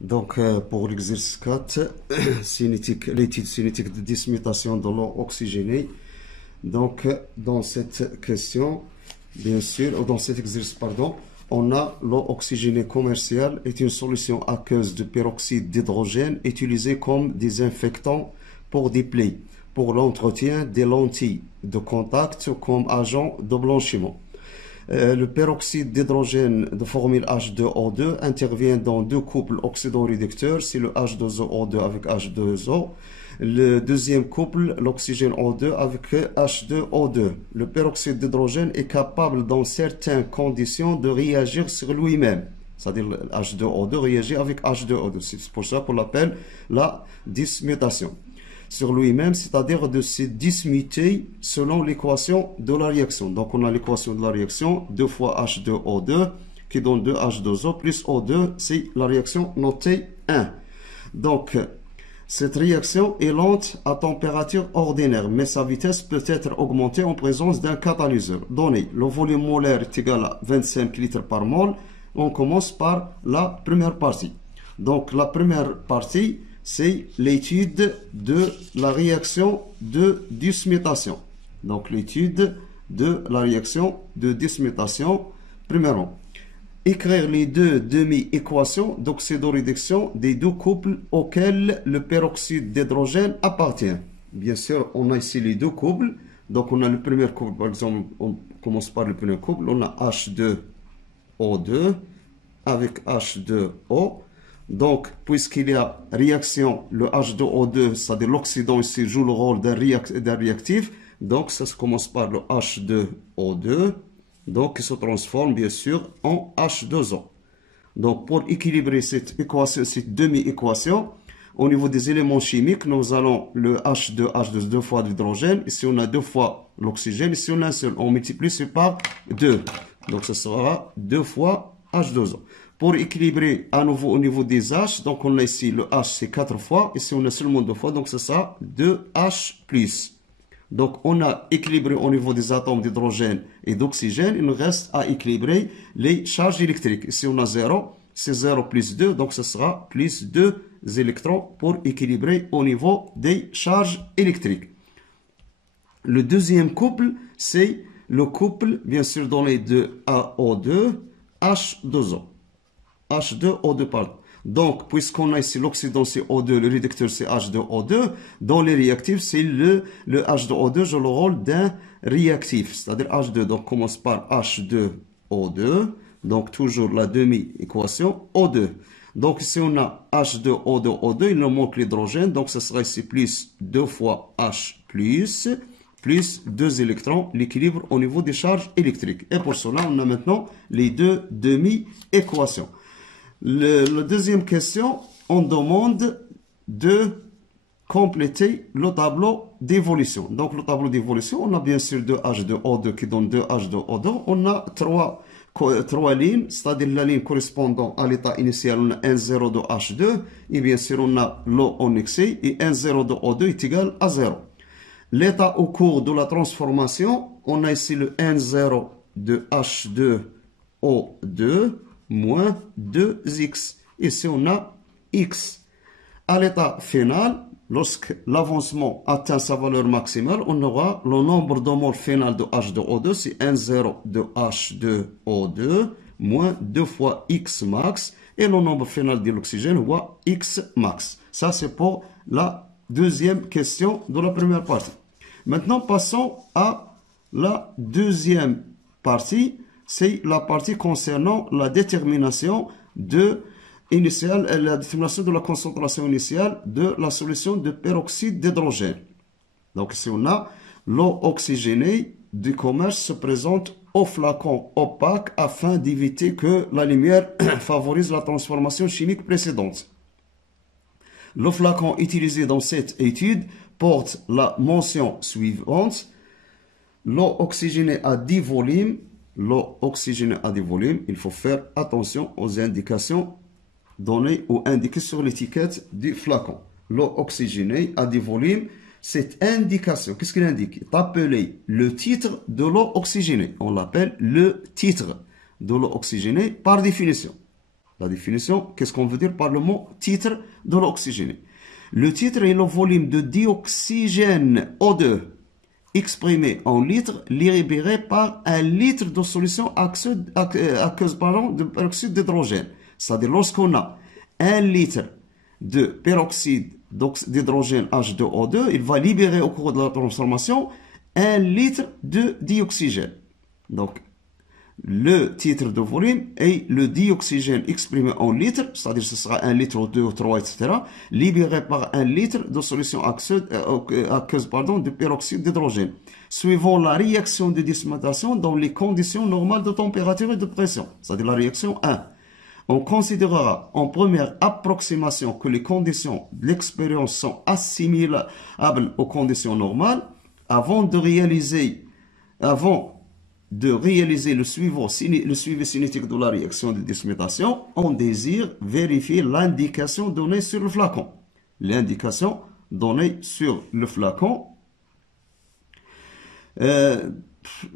Donc, pour l'exercice 4, l'étude cinétique de dismutation de l'eau oxygénée. Donc, dans cette question, bien sûr, dans cet exercice, pardon, on a l'eau oxygénée commerciale est une solution aqueuse de peroxyde d'hydrogène utilisée comme désinfectant pour des plaies, pour l'entretien des lentilles de contact comme agent de blanchiment. Le peroxyde d'hydrogène de formule H2O2 intervient dans deux couples oxydoréducteurs, c'est le H2O2 avec H2O. Le deuxième couple, l'oxygène O2 avec H2O2. Le peroxyde d'hydrogène est capable dans certaines conditions de réagir sur lui-même. C'est-à-dire H2O2 réagit avec H2O2. C'est pour ça qu'on l'appelle la dismutation. Sur lui-même, c'est-à-dire de se dismuter selon l'équation de la réaction. Donc on a l'équation de la réaction, 2 fois H2O2 qui donne 2H2O plus O2, c'est la réaction notée 1. Donc cette réaction est lente à température ordinaire, mais sa vitesse peut être augmentée en présence d'un catalyseur. Donné, le volume molaire est égal à 25 litres par mol. On commence par la première partie. Donc la première partie, c'est l'étude de la réaction de dismutation. Donc l'étude de la réaction de dismutation, premièrement. Écrire les deux demi-équations d'oxydoréduction des deux couples auxquels le peroxyde d'hydrogène appartient. Bien sûr, on a ici les deux couples. Donc on a le premier couple, par exemple, on commence par le premier couple. On a H2O2 avec H2O. Donc, puisqu'il y a réaction, le H2O2, c'est-à-dire l'oxydant ici joue le rôle d'un réactif. Donc, ça se commence par le H2O2. Donc, qui se transforme bien sûr en H2O. Donc, pour équilibrer cette équation, cette demi-équation, au niveau des éléments chimiques, nous allons le H2, deux fois l'hydrogène. Ici, on a deux fois l'oxygène. Ici, on a un seul. On multiplie ça par 2. Donc, ce sera 2 fois H2O. Pour équilibrer à nouveau au niveau des H, donc on a ici le H, c'est 4 fois. Ici, on a seulement 2 fois. Donc, ce sera 2H+. Donc, on a équilibré au niveau des atomes d'hydrogène et d'oxygène. Il nous reste à équilibrer les charges électriques. Ici, on a 0. C'est 0 plus 2. Donc, ce sera plus 2 électrons pour équilibrer au niveau des charges électriques. Le deuxième couple, c'est le couple, bien sûr, donné de AO2, H2O. H2O2, pardon. Donc, puisqu'on a ici l'oxydant c'est O2, le réducteur c'est H2O2, dans les réactifs, c'est le H2O2 joue le rôle d'un réactif, c'est-à-dire H2. Donc, on commence par H2O2, donc toujours la demi-équation O2. Donc, ici on a H2O2, il nous manque l'hydrogène, donc ce sera ici plus 2 fois H+, plus 2 électrons, l'équilibre au niveau des charges électriques. Et pour cela, on a maintenant les deux demi-équations. La deuxième question, on demande de compléter le tableau d'évolution. Donc, le tableau d'évolution, on a bien sûr 2H2O2 qui donne 2H2O2. On a trois lignes, c'est-à-dire la ligne correspondant à l'état initial, on a N0 de H2. Et bien sûr, on a l'eau en excès et N0 de O2 est égal à 0. L'état au cours de la transformation, on a ici le N0 de H2O2 moins 2x. Ici, on a x. À l'état final, lorsque l'avancement atteint sa valeur maximale, on aura le nombre de moles final de H2O2, c'est N0 de H2O2 moins 2 fois x max. Et le nombre final de l'oxygène, voit x max. Ça, c'est pour la deuxième question de la première partie. Maintenant, passons à la deuxième partie. C'est la partie concernant la détermination de la concentration initiale de la solution de peroxyde d'hydrogène. Donc ici on a l'eau oxygénée du commerce se présente au flacon opaque afin d'éviter que la lumière favorise la transformation chimique précédente. Le flacon utilisé dans cette étude porte la mention suivante. L'eau oxygénée à 10 volumes. L'eau oxygénée à 10 volumes, il faut faire attention aux indications données ou indiquées sur l'étiquette du flacon. L'eau oxygénée à 10 volumes, cette indication, qu'est-ce qu'il indique? C'est appelé le titre de l'eau oxygénée. On l'appelle le titre de l'eau oxygénée par définition. La définition, qu'est-ce qu'on veut dire par le mot titre de l'eau oxygénée? Le titre est le volume de dioxygène O2 exprimé en litres libéré par un litre de solution aqueuse de peroxyde d'hydrogène. C'est-à-dire lorsqu'on a 1 litre de peroxyde d'hydrogène H2O2, il va libérer au cours de la transformation 1 litre de dioxygène. Donc, le titre de volume est le dioxygène exprimé en litres, c'est-à-dire ce sera 1 litre ou 2 ou 3, etc., libéré par 1 litre de solution aqueuse de peroxyde d'hydrogène, suivant la réaction de dissociation dans les conditions normales de température et de pression, c'est-à-dire la réaction 1. On considérera en première approximation que les conditions de l'expérience sont assimilables aux conditions normales. Avant de réaliser le suivi cinétique de la réaction de dissociation, on désire vérifier l'indication donnée sur le flacon. L'indication donnée sur le flacon.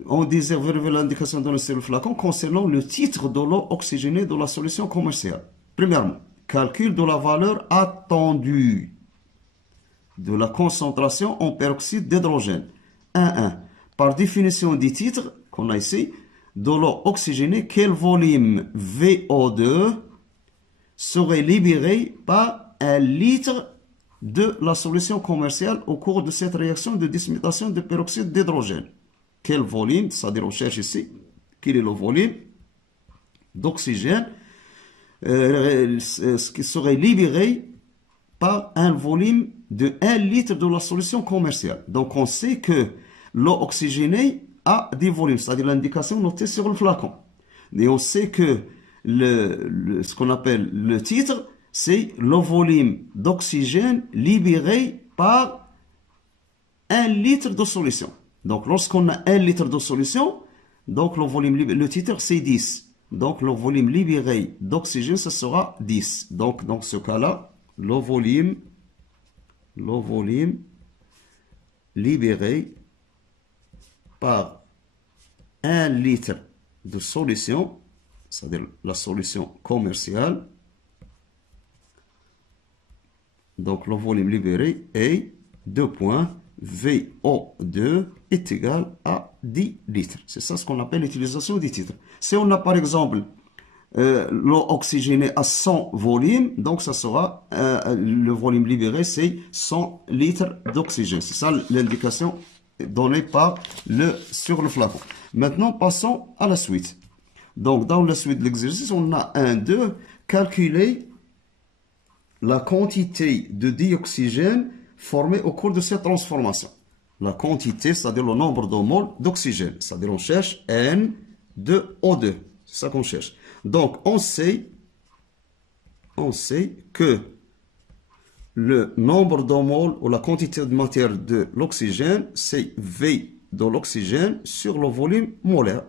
On désire vérifier l'indication donnée sur le flacon concernant le titre de l'eau oxygénée de la solution commerciale. Premièrement, calcul de la valeur attendue de la concentration en peroxyde d'hydrogène. 1,1. Par définition du titre qu'on a ici, de l'eau oxygénée, quel volume VO2 serait libéré par 1 litre de la solution commerciale au cours de cette réaction de dissociation de peroxyde d'hydrogène? Quel volume, c'est-à-dire on cherche ici, quel est le volume d'oxygène qui serait libéré par un volume de 1 litre de la solution commerciale. Donc on sait que l'eau oxygénée a des volumes, c'est-à-dire l'indication notée sur le flacon. Et on sait que ce qu'on appelle le titre, c'est le volume d'oxygène libéré par 1 litre de solution. Donc lorsqu'on a 1 litre de solution, donc le titre c'est 10. Donc le volume libéré d'oxygène, ce sera 10. Donc dans ce cas-là, le volume libéré par 1 litre de solution, c'est-à-dire la solution commerciale, donc le volume libéré est 2 points VO2 est égal à 10 litres. C'est ça ce qu'on appelle l'utilisation des titres. Si on a par exemple l'eau oxygénée à 100 volumes, donc ça sera le volume libéré, c'est 100 litres d'oxygène. C'est ça l'indication donnée sur le flacon. Maintenant, passons à la suite. Donc, dans la suite de l'exercice, on a 2, calculer la quantité de dioxygène formée au cours de cette transformation. La quantité, c'est-à-dire le nombre de moles d'oxygène. C'est-à-dire on cherche N2O2. C'est ça qu'on cherche. Donc, on sait que le nombre de moles ou la quantité de matière de l'oxygène, c'est V de l'oxygène sur le volume molaire.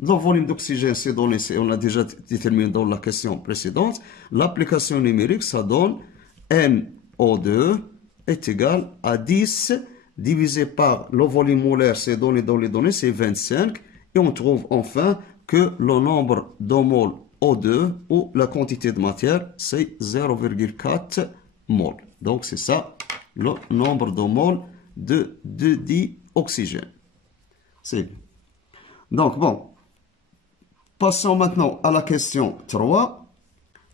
Le volume d'oxygène, c'est donné, on l'a déjà déterminé dans la question précédente. L'application numérique, ça donne NO2 est égal à 10 divisé par le volume molaire, c'est donné dans les données, c'est 25. Et on trouve enfin que le nombre de moles O2 ou la quantité de matière, c'est 0,4 moles. Donc c'est ça, le nombre de moles de dioxygène. C'est bien. Donc bon, passons maintenant à la question 3.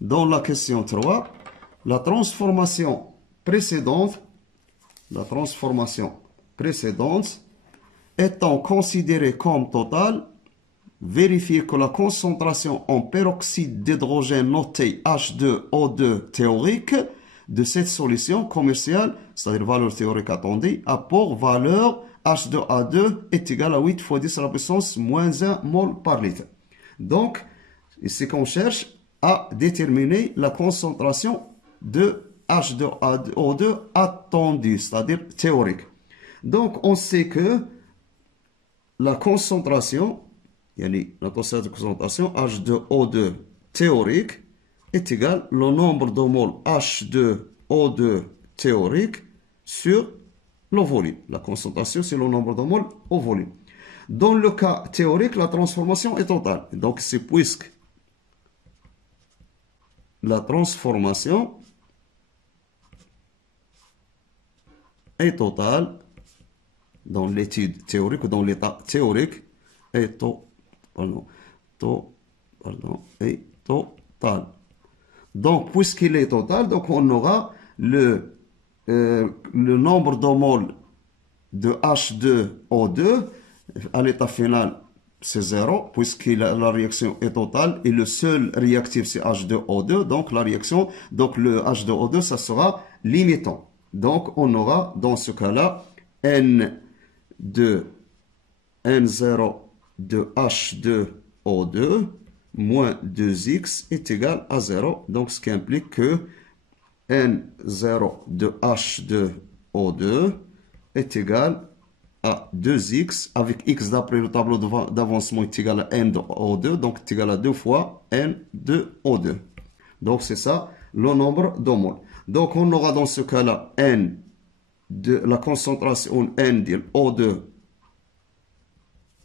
Dans la question 3, la transformation précédente étant considérée comme totale, vérifier que la concentration en peroxyde d'hydrogène notée H2O2 théorique de cette solution commerciale, c'est-à-dire valeur théorique attendue, apport valeur H2A2 est égal à 8 fois 10 à la puissance moins 1 mol par litre. Donc, ici qu'on cherche à déterminer la concentration de H2O2 attendue, c'est-à-dire théorique. Donc, on sait que la concentration H2O2 théorique est égal au nombre de moles H2O2 théorique sur le volume. La concentration, c'est le nombre de moles au volume. Dans le cas théorique, la transformation est totale. Donc, c'est puisque la transformation est totale dans l'étude théorique ou dans l'état théorique est est total. Donc, puisqu'il est total, donc on aura le nombre de moles de H2O2 à l'état final, c'est 0, puisque la réaction est totale et le seul réactif c'est H2O2, donc la réaction, donc le H2O2, ça sera limitant. Donc, on aura dans ce cas-là N0 de H2O2 moins 2x est égal à 0. Donc, ce qui implique que N0 de H2O2 est égal à 2x, avec x d'après le tableau d'avancement est égal à N de O2, donc est égal à 2 fois N de O2. Donc, c'est ça le nombre de moles. Donc, on aura dans ce cas-là N de la concentration N de O2,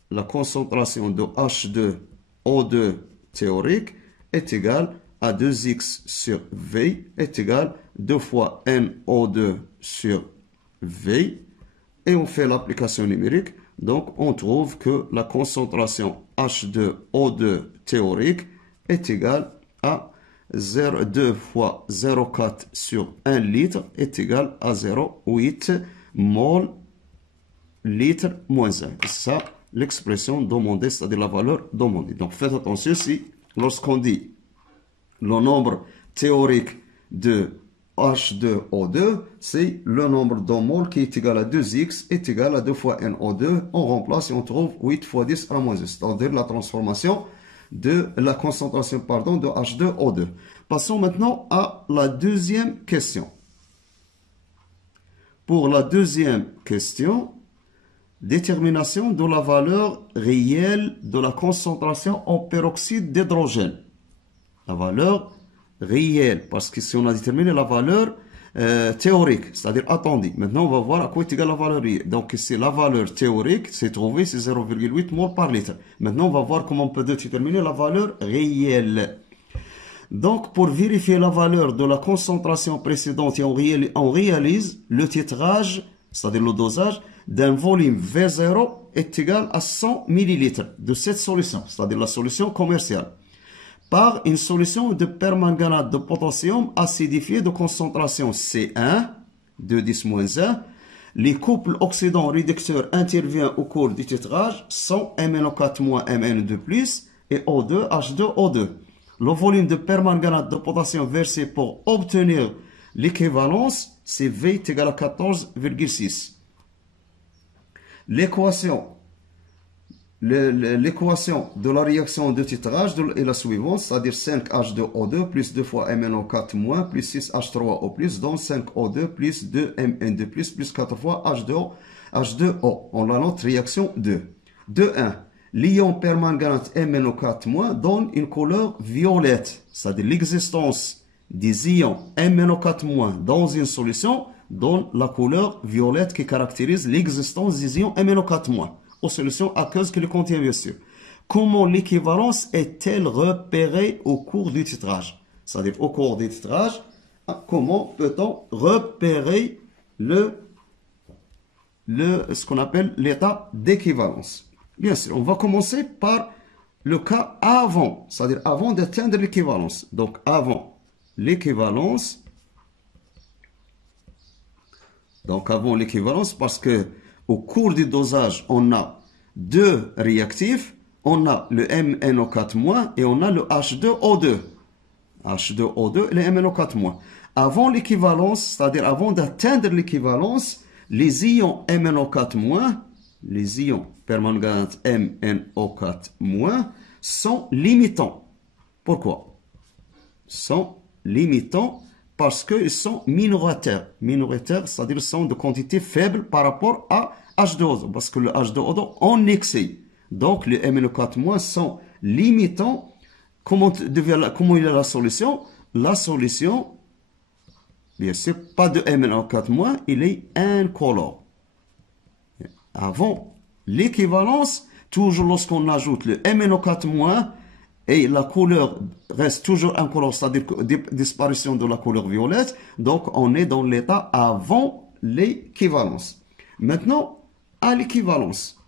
la concentration de H2O2 théorique est égale à 2x sur V est égal à 2 fois NO2 sur V. Et on fait l'application numérique. Donc, on trouve que la concentration H2O2 théorique est égale à 2 fois 0,4 sur 1 litre est égal à 0,8 mol litre moins 1. C'est ça l'expression demandée, c'est-à-dire la valeur demandée. Donc, faites attention si, lorsqu'on dit le nombre théorique de H2O2, c'est le nombre de moles qui est égal à 2x est égal à 2 fois NO2. On remplace et on trouve 8 fois 10 à la moins 1, c'est-à-dire la transformation de la concentration de H2O2. Passons maintenant à la deuxième question. Pour la deuxième question, détermination de la valeur réelle de la concentration en peroxyde d'hydrogène. La valeur réelle, parce que si on a déterminé la valeur théorique, c'est-à-dire attendue. Maintenant, on va voir à quoi est égale la valeur réelle. Donc, ici, la valeur théorique, c'est trouvé, c'est 0,8 mol par litre. Maintenant, on va voir comment on peut déterminer la valeur réelle. Donc, pour vérifier la valeur de la concentration précédente, on réalise le titrage, c'est-à-dire le dosage, d'un volume V0 est égal à 100 ml de cette solution, c'est-à-dire la solution commerciale, par une solution de permanganate de potassium acidifié de concentration C1, 2,10-1. Les couples oxydant-réducteurs interviennent au cours du titrage, sont MnO4- Mn2+, et O2, H2O2. Le volume de permanganate de potassium versé pour obtenir l'équivalence, c'est V est égal à 14,6. L'équation de la réaction de titrage est la suivante, c'est-à-dire 5H2O2 plus 2 fois MnO4- plus 6H3O+, donc 5O2 plus 2Mn2+, plus 4 fois H2O. On a notre réaction 2. 2,1. L'ion permanganate MnO4- donne une couleur violette, c'est-à-dire l'existence des ions MnO4- dans une solution donne la couleur violette qui caractérise l'existence des ions MnO4- aux solutions aqueuses qui le contiennent, bien sûr. Comment l'équivalence est-elle repérée au cours du titrage? C'est-à-dire au cours du titrage, comment peut-on repérer ce qu'on appelle l'état d'équivalence? Bien sûr, on va commencer par le cas avant, c'est-à-dire avant d'atteindre l'équivalence. Donc, avant l'équivalence. Donc, avant l'équivalence, parce que au cours du dosage, on a deux réactifs. On a le MnO4- et on a le H2O2. H2O2 et le MnO4-. Avant l'équivalence, c'est-à-dire avant d'atteindre l'équivalence, les ions MnO4-, les ions permanganate MnO4- sont limitants. Pourquoi? Sont limitants parce qu'ils sont minoritaires. Minoritaires, c'est-à-dire sont de quantité faible par rapport à H2O2, parce que le H2O2 en excès. Donc, les MnO4- sont limitants. Comment il y a la solution? La solution, bien sûr, pas de MnO4-, il est incolore. Avant l'équivalence, toujours lorsqu'on ajoute le MnO4-, et la couleur reste toujours incolore, c'est-à-dire disparition de la couleur violette, donc on est dans l'état avant l'équivalence. Maintenant, à l'équivalence,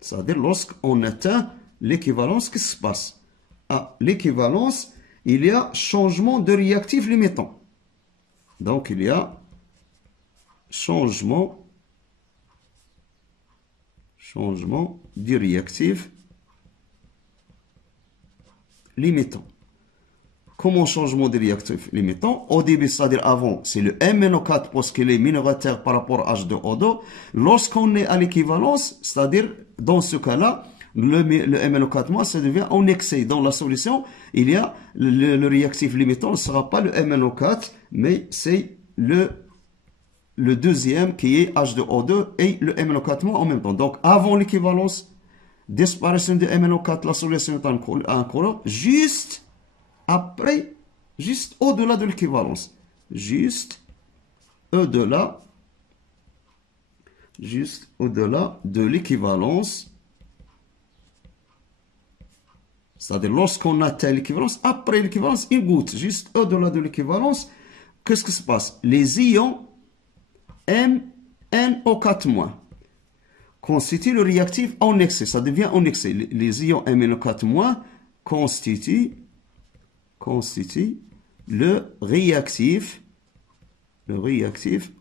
c'est-à-dire lorsqu'on atteint l'équivalence, qu'est-ce qui se passe? À l'équivalence, il y a changement de réactif limitant. Donc il y a changement du réactif limitant. Comment changement de réactif limitant? Au début, c'est-à-dire avant, c'est le MnO4 parce qu'il est minoritaire par rapport à H2O2. Lorsqu'on est à l'équivalence, c'est-à-dire dans ce cas-là, le MnO4-, ça devient en excès. Dans la solution, il y a le réactif limitant ne sera pas le MnO4, mais c'est le deuxième qui est H2O2 et le MnO4- en même temps. Donc, avant l'équivalence, disparition de MnO4, la solution est incolore, juste après, juste au-delà de l'équivalence. Juste au-delà de l'équivalence. C'est-à-dire, lorsqu'on atteint l'équivalence, après l'équivalence, il goûte. Juste au-delà de l'équivalence, qu'est-ce qui se passe? Les ions MnO4- constituent le réactif en excès. Ça devient en excès. Les ions MnO4- constituent le réactif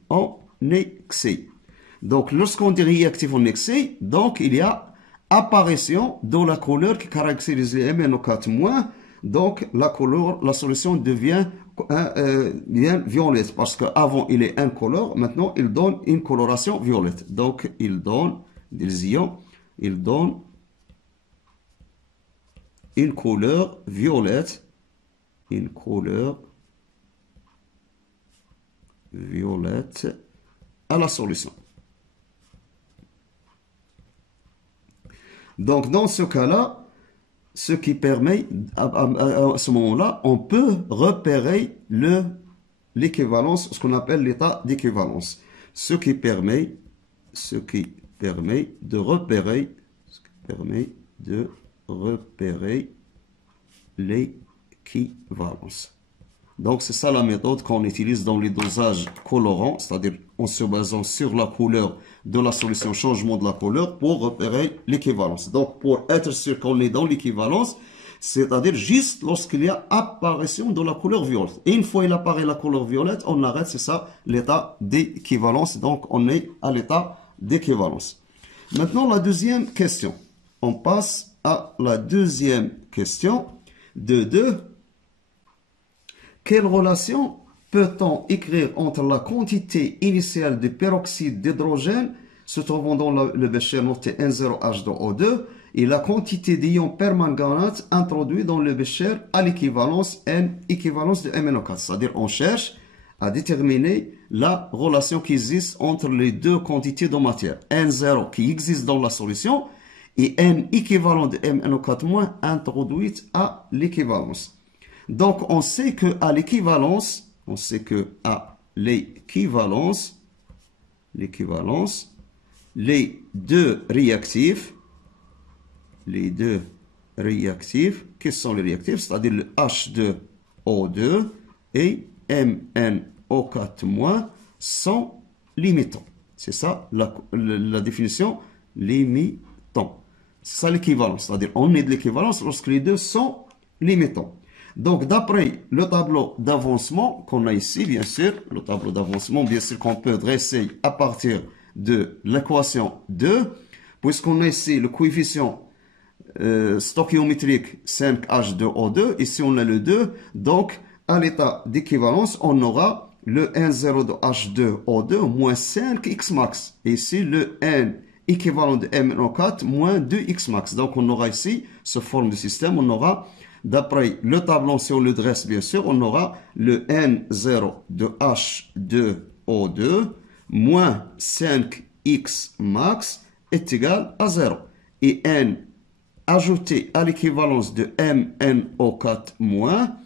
en excès. Donc, lorsqu'on dit réactif en excès, donc il y a apparition de la couleur qui caractérise les MnO4-. Donc, la solution devient bien violette parce qu'avant il est incolore, maintenant il donne une coloration violette. Donc, il donne des ions, il donne une couleur violette. Une couleur violette à la solution. Donc, dans ce cas-là, ce qui permet, à ce moment-là, on peut repérer l'équivalence, ce qu'on appelle l'état d'équivalence. Ce qui permet de repérer l'équivalence. Donc, c'est ça la méthode qu'on utilise dans les dosages colorants, c'est-à-dire en se basant sur la couleur de la solution, changement de la couleur, pour repérer l'équivalence. Donc, pour être sûr qu'on est dans l'équivalence, c'est-à-dire juste lorsqu'il y a apparition de la couleur violette. Et une fois il apparaît la couleur violette, on arrête, c'est ça, l'état d'équivalence. Donc, on est à l'état d'équivalence. Maintenant, la deuxième question. On passe à la deuxième question de 2. Quelle relation peut-on écrire entre la quantité initiale de peroxyde d'hydrogène se trouvant dans le bécher noté N0H2O2 et la quantité d'ion permanganate introduit dans le bécher à l'équivalence N équivalence de MnO4? C'est-à-dire on cherche à déterminer la relation qui existe entre les deux quantités de matière. N0 qui existe dans la solution et N équivalent de MnO4- introduite à l'équivalence. Donc, on sait qu'à l'équivalence, les deux réactifs, quels sont les réactifs? C'est-à-dire le H2O2 et MnO4- sont limitants. C'est ça la définition limitant. C'est ça l'équivalence. C'est-à-dire on est de l'équivalence lorsque les deux sont limitants. Donc, d'après le tableau d'avancement qu'on a ici, bien sûr, le tableau d'avancement, bien sûr, qu'on peut dresser à partir de l'équation 2, puisqu'on a ici le coefficient stoichiométrique 5H2O2, ici on a le 2, donc à l'état d'équivalence, on aura le N0 de H2O2 moins 5X max, et ici le N équivalent de MnO4 moins 2X max. Donc on aura ici, ce forme de système, on aura, d'après le tableau, si on le dresse bien sûr, on aura le N0 de H2O2 moins 5X max est égal à 0. Et N ajouté à l'équivalence de MnO4- moins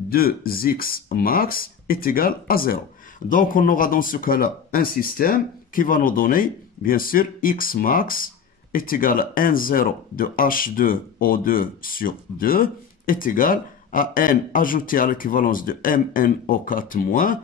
2X max est égal à 0. Donc on aura dans ce cas-là un système qui va nous donner, bien sûr, X max est égal à N0 de H2O2 sur 2 est égal à N ajouté à l'équivalence de MnO4-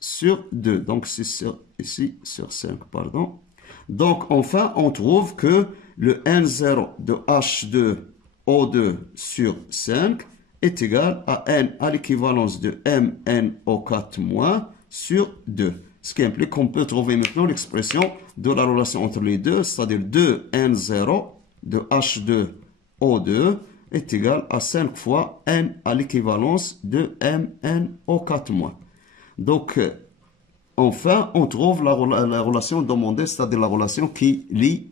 sur 2. Donc, c'est ici sur 5, pardon. Donc, enfin, on trouve que le N0 de H2O2 sur 5 est égal à N à l'équivalence de MnO4- sur 2. Ce qui implique qu'on peut trouver maintenant l'expression de la relation entre les deux, c'est-à-dire 2N0 de H2O2 est égal à 5 fois N à l'équivalence de MnO4-. Donc, enfin, on trouve la relation demandée, c'est-à-dire la relation qui lie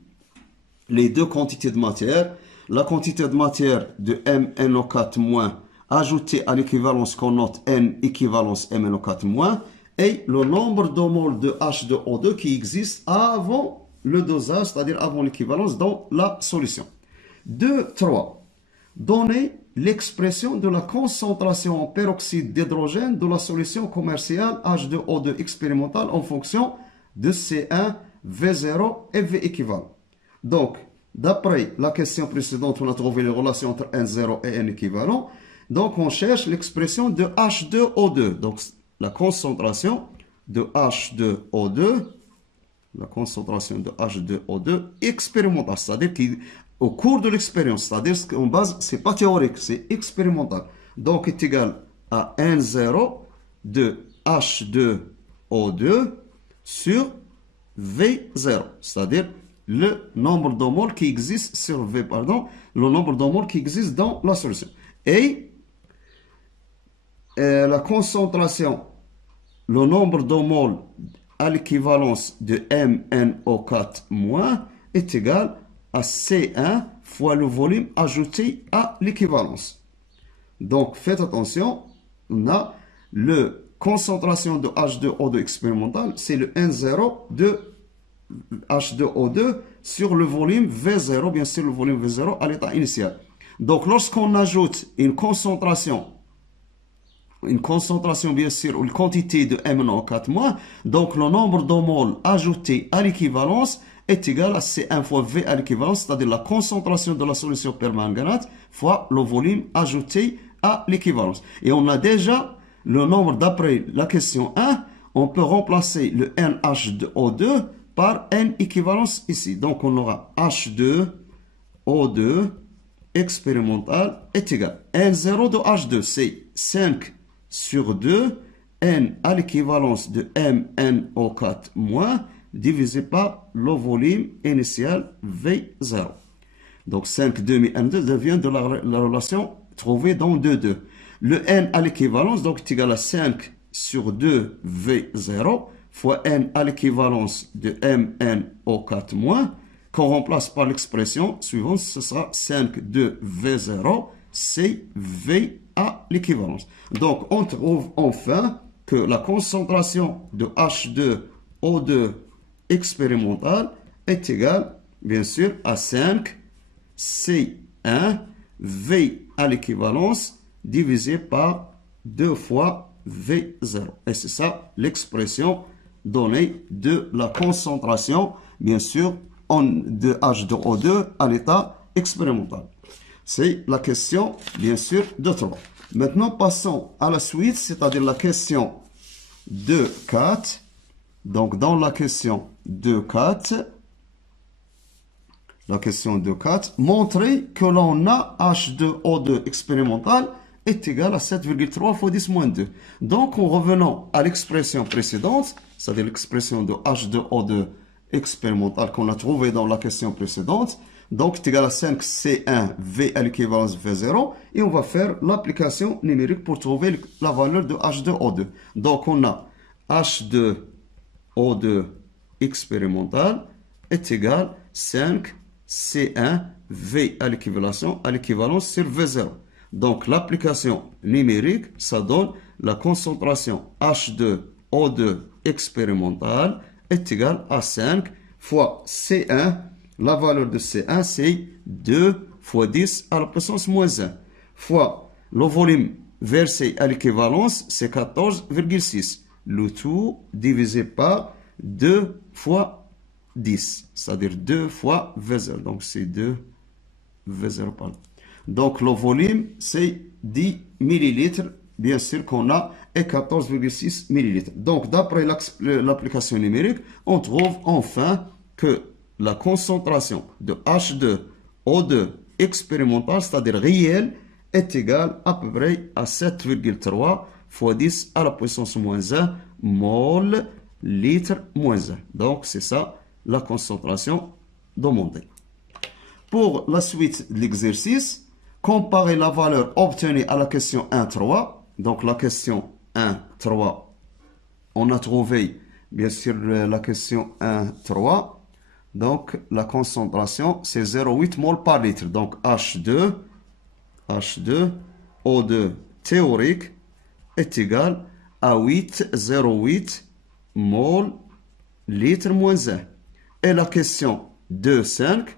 les deux quantités de matière. La quantité de matière de MnO4- ajoutée à l'équivalence qu'on note N équivalence MnO4- et le nombre de moles de H2O2 qui existe avant le dosage, c'est-à-dire avant l'équivalence dans la solution. 2, 3. Donnez l'expression de la concentration en peroxyde d'hydrogène de la solution commerciale H2O2 expérimentale en fonction de C1, V0 et V équivalent. Donc, d'après la question précédente, on a trouvé les relations entre N0 et N équivalent. Donc, on cherche l'expression de H2O2. Donc, la concentration de H2O2, expérimentale, c'est-à-dire qu'au cours de l'expérience, c'est-à-dire qu'en base, ce n'est pas théorique, c'est expérimental. Donc, est égal à N0 de H2O2 sur V0, c'est-à-dire le nombre de moles qui existe sur V, pardon, le nombre de moles qui existe dans la solution. Et la concentration, le nombre de moles à l'équivalence de MnO4- est égal à C1 fois le volume ajouté à l'équivalence. Donc, faites attention, on a la concentration de H2O2 expérimental, c'est le N0 de H2O2 sur le volume V0, bien sûr le volume V0 à l'état initial. Donc, lorsqu'on ajoute une concentration bien sûr, ou une quantité de MnO4-, donc le nombre de moles ajoutés à l'équivalence est égal à C1 fois V à l'équivalence, c'est-à-dire la concentration de la solution permanganate fois le volume ajouté à l'équivalence. Et on a déjà le nombre d'après la question 1, on peut remplacer le NH2O2 par N équivalence ici. Donc on aura H2O2 expérimental est égal à N0 de H2, c'est 5 sur 2, N à l'équivalence de MnO4- divisé par le volume initial V0. Donc 5 demi N2 devient de la relation trouvée dans 2,2. Le N à l'équivalence, donc est égal à 5 sur 2 V0 fois N à l'équivalence de MnO4- qu'on remplace par l'expression suivante, ce sera 5 de V0, c'est V à l'équivalence. Donc, on trouve enfin que la concentration de H2O2 expérimentale est égale, bien sûr, à 5 C1 V à l'équivalence divisé par 2 fois V0. Et c'est ça l'expression donnée de la concentration, bien sûr, de H2O2 à l'état expérimental. C'est la question, bien sûr, de 3. Maintenant, passons à la suite, c'est-à-dire la question 2.4. Donc, dans la question 2.4, montrer que l'on a H2O2 expérimental est égal à 7,3 fois 10-2. Donc, en revenant à l'expression précédente, c'est-à-dire l'expression de H2O2 expérimental qu'on a trouvé dans la question précédente, donc c'est égal à 5 C1 V à l'équivalence V0, et on va faire l'application numérique pour trouver la valeur de H2O2. Donc on a H2O2 expérimental est égal à 5 C1 V à l'équivalence sur V0. Donc l'application numérique, ça donne la concentration H2O2 expérimentale est égal à 5 fois C1. La valeur de C1, c'est 2 fois 10 à la puissance moins 1. Fois le volume versé à l'équivalence, c'est 14,6. Le tout divisé par 2 fois 10, c'est-à-dire 2 fois V0. Donc, c'est 2 V0, pardon. Donc, le volume, c'est 10 millilitres, bien sûr qu'on a, et 14,6 millilitres. Donc, d'après l'application numérique, on trouve enfin que la concentration de H2O2 expérimentale, c'est-à-dire réelle, est égale à peu près à 7,3 fois 10 à la puissance moins 1 mol litre moins 1. Donc, c'est ça la concentration demandée. Pour la suite de l'exercice, comparer la valeur obtenue à la question 1,3. Donc, la question 1,3, on a trouvé, bien sûr, la question 1,3. Donc, la concentration, c'est 0,8 mol par litre. Donc, H2O2 théorique est égal à 0,8 mol litre moins 1. Et la question 2,5,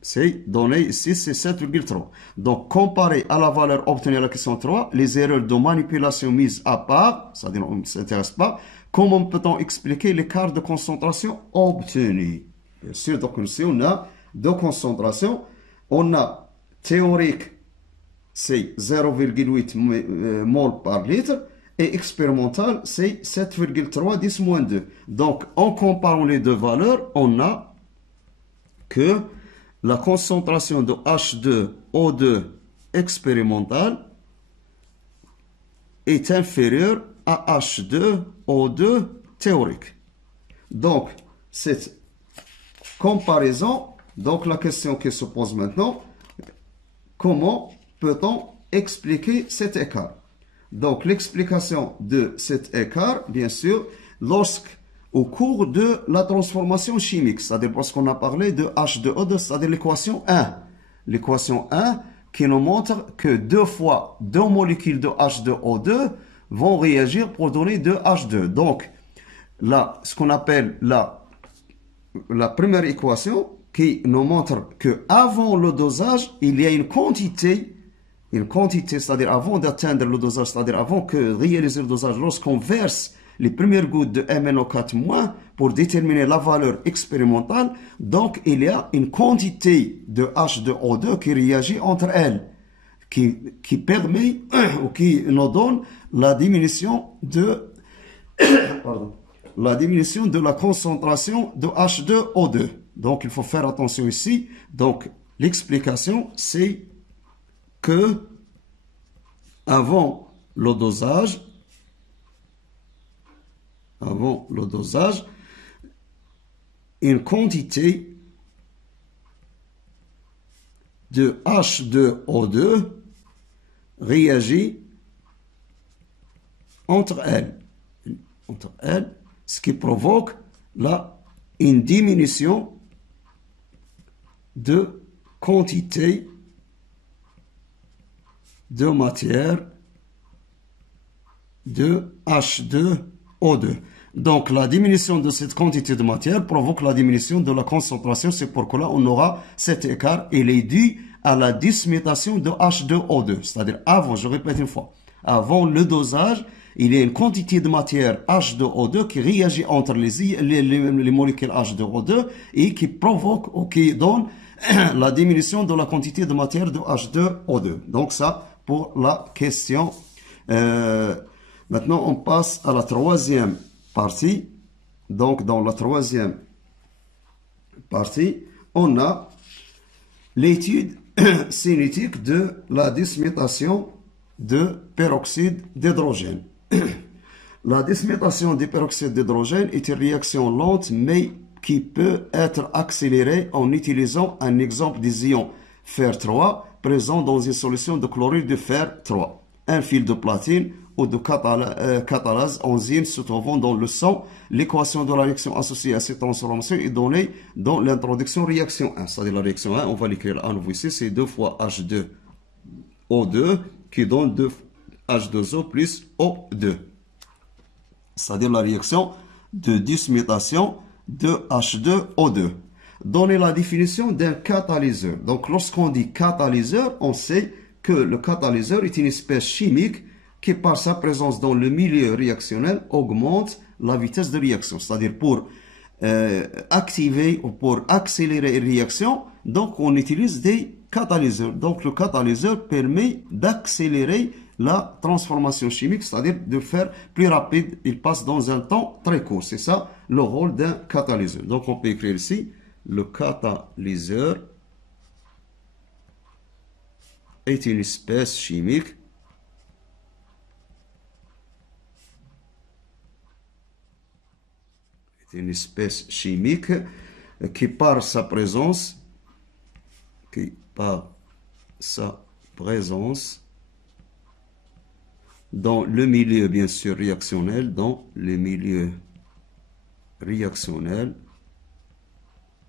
c'est donné ici, c'est 7,3. Donc, comparé à la valeur obtenue à la question 3, les erreurs de manipulation mises à part, c'est-à-dire on ne s'intéresse pas, comment peut-on expliquer l'écart de concentration obtenu? Bien sûr, donc ici, on a deux concentrations. On a théorique, c'est 0,8 mol par litre, et expérimental, c'est 7,3 10 moins 2. Donc, en comparant les deux valeurs, on a que la concentration de H2O2 expérimental est inférieure à H2O2 théorique. Donc, cette comparaison, donc la question qui se pose maintenant, comment peut-on expliquer cet écart? Donc, l'explication de cet écart, bien sûr, au cours de la transformation chimique, c'est-à-dire parce qu'on a parlé de H2O2, c'est-à-dire l'équation 1. L'équation 1 qui nous montre que deux molécules de H2O2 vont réagir pour donner 2 H2. Donc, là, ce qu'on appelle la première équation qui nous montre qu'avant le dosage, il y a une quantité, c'est-à-dire avant d'atteindre le dosage, c'est-à-dire avant que réaliser le dosage, lorsqu'on verse les premières gouttes de MnO4- pour déterminer la valeur expérimentale, donc il y a une quantité de H2O2 qui réagit entre elles, qui permet ou qui nous donne la diminution de la concentration de H2O2. Donc il faut faire attention ici. Donc l'explication c'est que avant le dosage, une quantité de H2O2 réagit entre elles, ce qui provoque une diminution de quantité de matière de H2O2. Donc, la diminution de cette quantité de matière provoque la diminution de la concentration. C'est pourquoi on aura cet écart. Il est dû à la dismutation de H2O2. C'est-à-dire avant, je répète une fois, avant le dosage, il y a une quantité de matière H2O2 qui réagit entre les molécules H2O2 et qui provoque ou qui donne la diminution de la quantité de matière de H2O2. Donc ça, pour la question. Maintenant, on passe à la troisième partie. Donc, dans la troisième partie, on a l'étude cinétique de la dismutation de peroxyde d'hydrogène. La dismutation du peroxyde d'hydrogène est une réaction lente, mais qui peut être accélérée en utilisant un exemple des ions fer 3 présent dans une solution de chlorure de fer 3, un fil de platine ou de catalase enzyme se trouvant dans le sang. L'équation de la réaction associée à cette transformation est donnée dans l'introduction réaction 1. C'est-à-dire la réaction 1, on va l'écrire à nouveau ici, c'est 2 fois H2O2 qui donne 2 H2O plus O2. C'est-à-dire la réaction de dismutation de H2O2. Donner la définition d'un catalyseur. Donc, lorsqu'on dit catalyseur, on sait que le catalyseur est une espèce chimique qui, par sa présence dans le milieu réactionnel, augmente la vitesse de réaction. C'est-à-dire, pour activer ou pour accélérer une réaction, donc on utilise des catalyseurs. Donc le catalyseur permet d'accélérer la transformation chimique, c'est-à-dire de faire plus rapide, il passe dans un temps très court. C'est ça le rôle d'un catalyseur. Donc on peut écrire ici, le catalyseur est une espèce chimique qui par sa présence dans le milieu bien sûr réactionnel,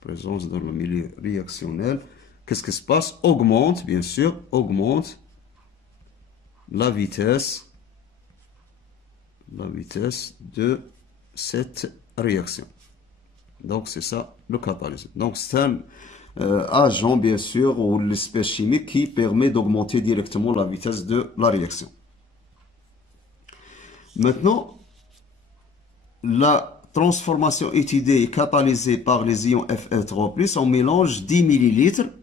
présence dans le milieu réactionnel, qu'est-ce qui se passe? Augmente la vitesse de cette réaction. Donc c'est ça le catalyseur. Donc c'est un agent bien sûr ou l'espèce chimique qui permet d'augmenter directement la vitesse de la réaction. Maintenant, la transformation étudiée est catalysée par les ions Fe3+. On mélange 10 ml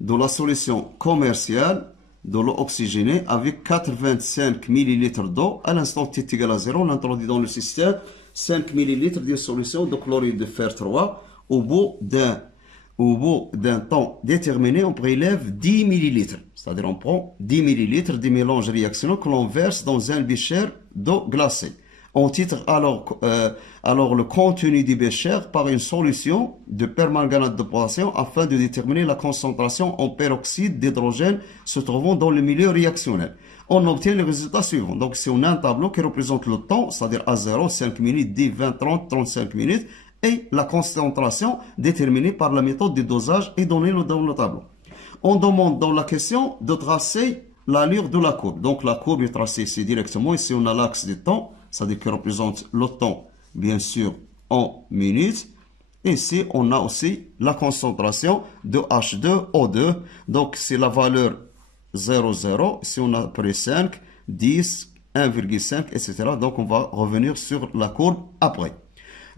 de la solution commerciale de l'eau oxygénée avec 85 ml d'eau. À l'instant t est égal à 0, on introduit dans le système 5 ml de solution de chlorure de fer 3. Au bout d'un temps déterminé, on prélève 10 ml. C'est-à-dire on prend 10 ml de mélange réactionnel que l'on verse dans un bécher d'eau glacée. On titre alors le contenu du bécher par une solution de permanganate de potassium afin de déterminer la concentration en peroxyde d'hydrogène se trouvant dans le milieu réactionnel. On obtient le résultat suivant. Donc, si on a un tableau qui représente le temps, c'est-à-dire à 0, 5 minutes, 10, 20, 30, 35 minutes, et la concentration déterminée par la méthode de dosage est donnée dans le tableau. On demande dans la question de tracer l'allure de la courbe. Donc, la courbe est tracée ici directement. Ici, on a l'axe du temps, c'est-à-dire qui représente le temps, bien sûr, en minutes. Et ici, on a aussi la concentration de H2O2. Donc, c'est la valeur 0,0. Ici, on a pris 5, 10, 1,5, etc. Donc, on va revenir sur la courbe après.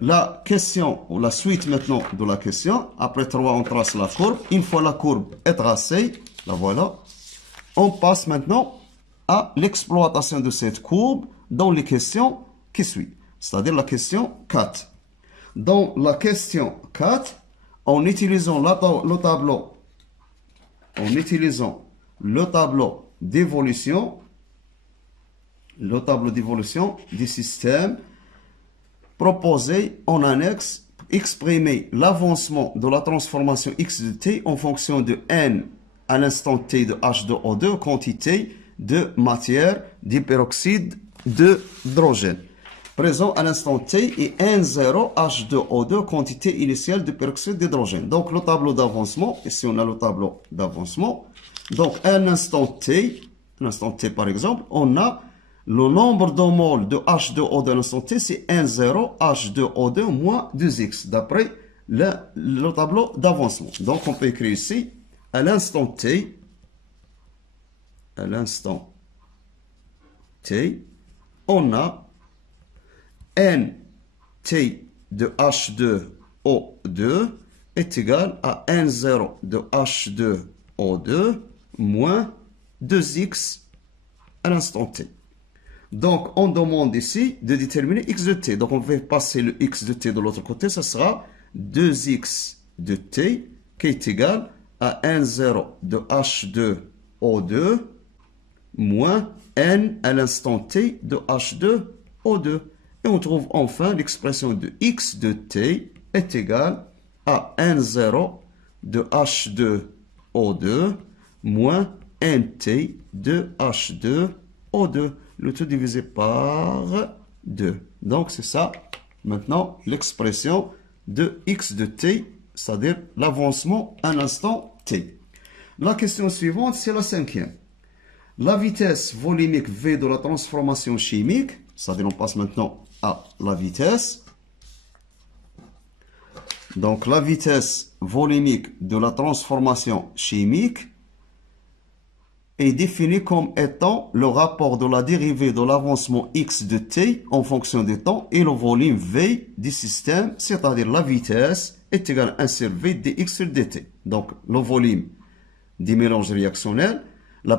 La question, ou la suite maintenant de la question. Après 3, on trace la courbe. Une fois la courbe est tracée, la voilà. On passe maintenant à l'exploitation de cette courbe dans les questions qui suivent. C'est-à-dire la question 4. Dans la question 4, en utilisant le tableau d'évolution du système proposé en annexe, exprimer l'avancement de la transformation X de T en fonction de N à l'instant T de H2O2, quantité de matière d'hyperoxyde d'hydrogène présent à l'instant T et N0 H2O2, quantité initiale de peroxyde d'hydrogène. Donc le tableau d'avancement, ici on a le tableau d'avancement. Donc à l'instant T par exemple, on a le nombre de moles de H2O2 à l'instant T, c'est N0 H2O2 moins 2X, d'après le tableau d'avancement. Donc on peut écrire ici, à l'instant T, on a NT de H2O2 est égal à N0 de H2O2 moins 2X à l'instant T. Donc, on demande ici de déterminer X de T. Donc, on va passer le X de T de l'autre côté. Ça sera 2X de T qui est égal à N0 de H2O2 moins N à l'instant T de H2O2. Et on trouve enfin l'expression de X de T est égale à N0 de H2O2 moins NT de H2O2. Le tout divisé par 2. Donc, c'est ça, maintenant, l'expression de X de T, c'est-à-dire l'avancement à l'instant T. La question suivante, c'est la 5e. La vitesse volumique V de la transformation chimique, c'est-à-dire on passe maintenant à la vitesse. Donc, la vitesse volumique de la transformation chimique est défini comme étant le rapport de la dérivée de l'avancement x de t en fonction du temps et le volume v du système, c'est-à-dire la vitesse, est égal à 1 sur v dx sur dt. Donc, le volume des mélanges réactionnels, la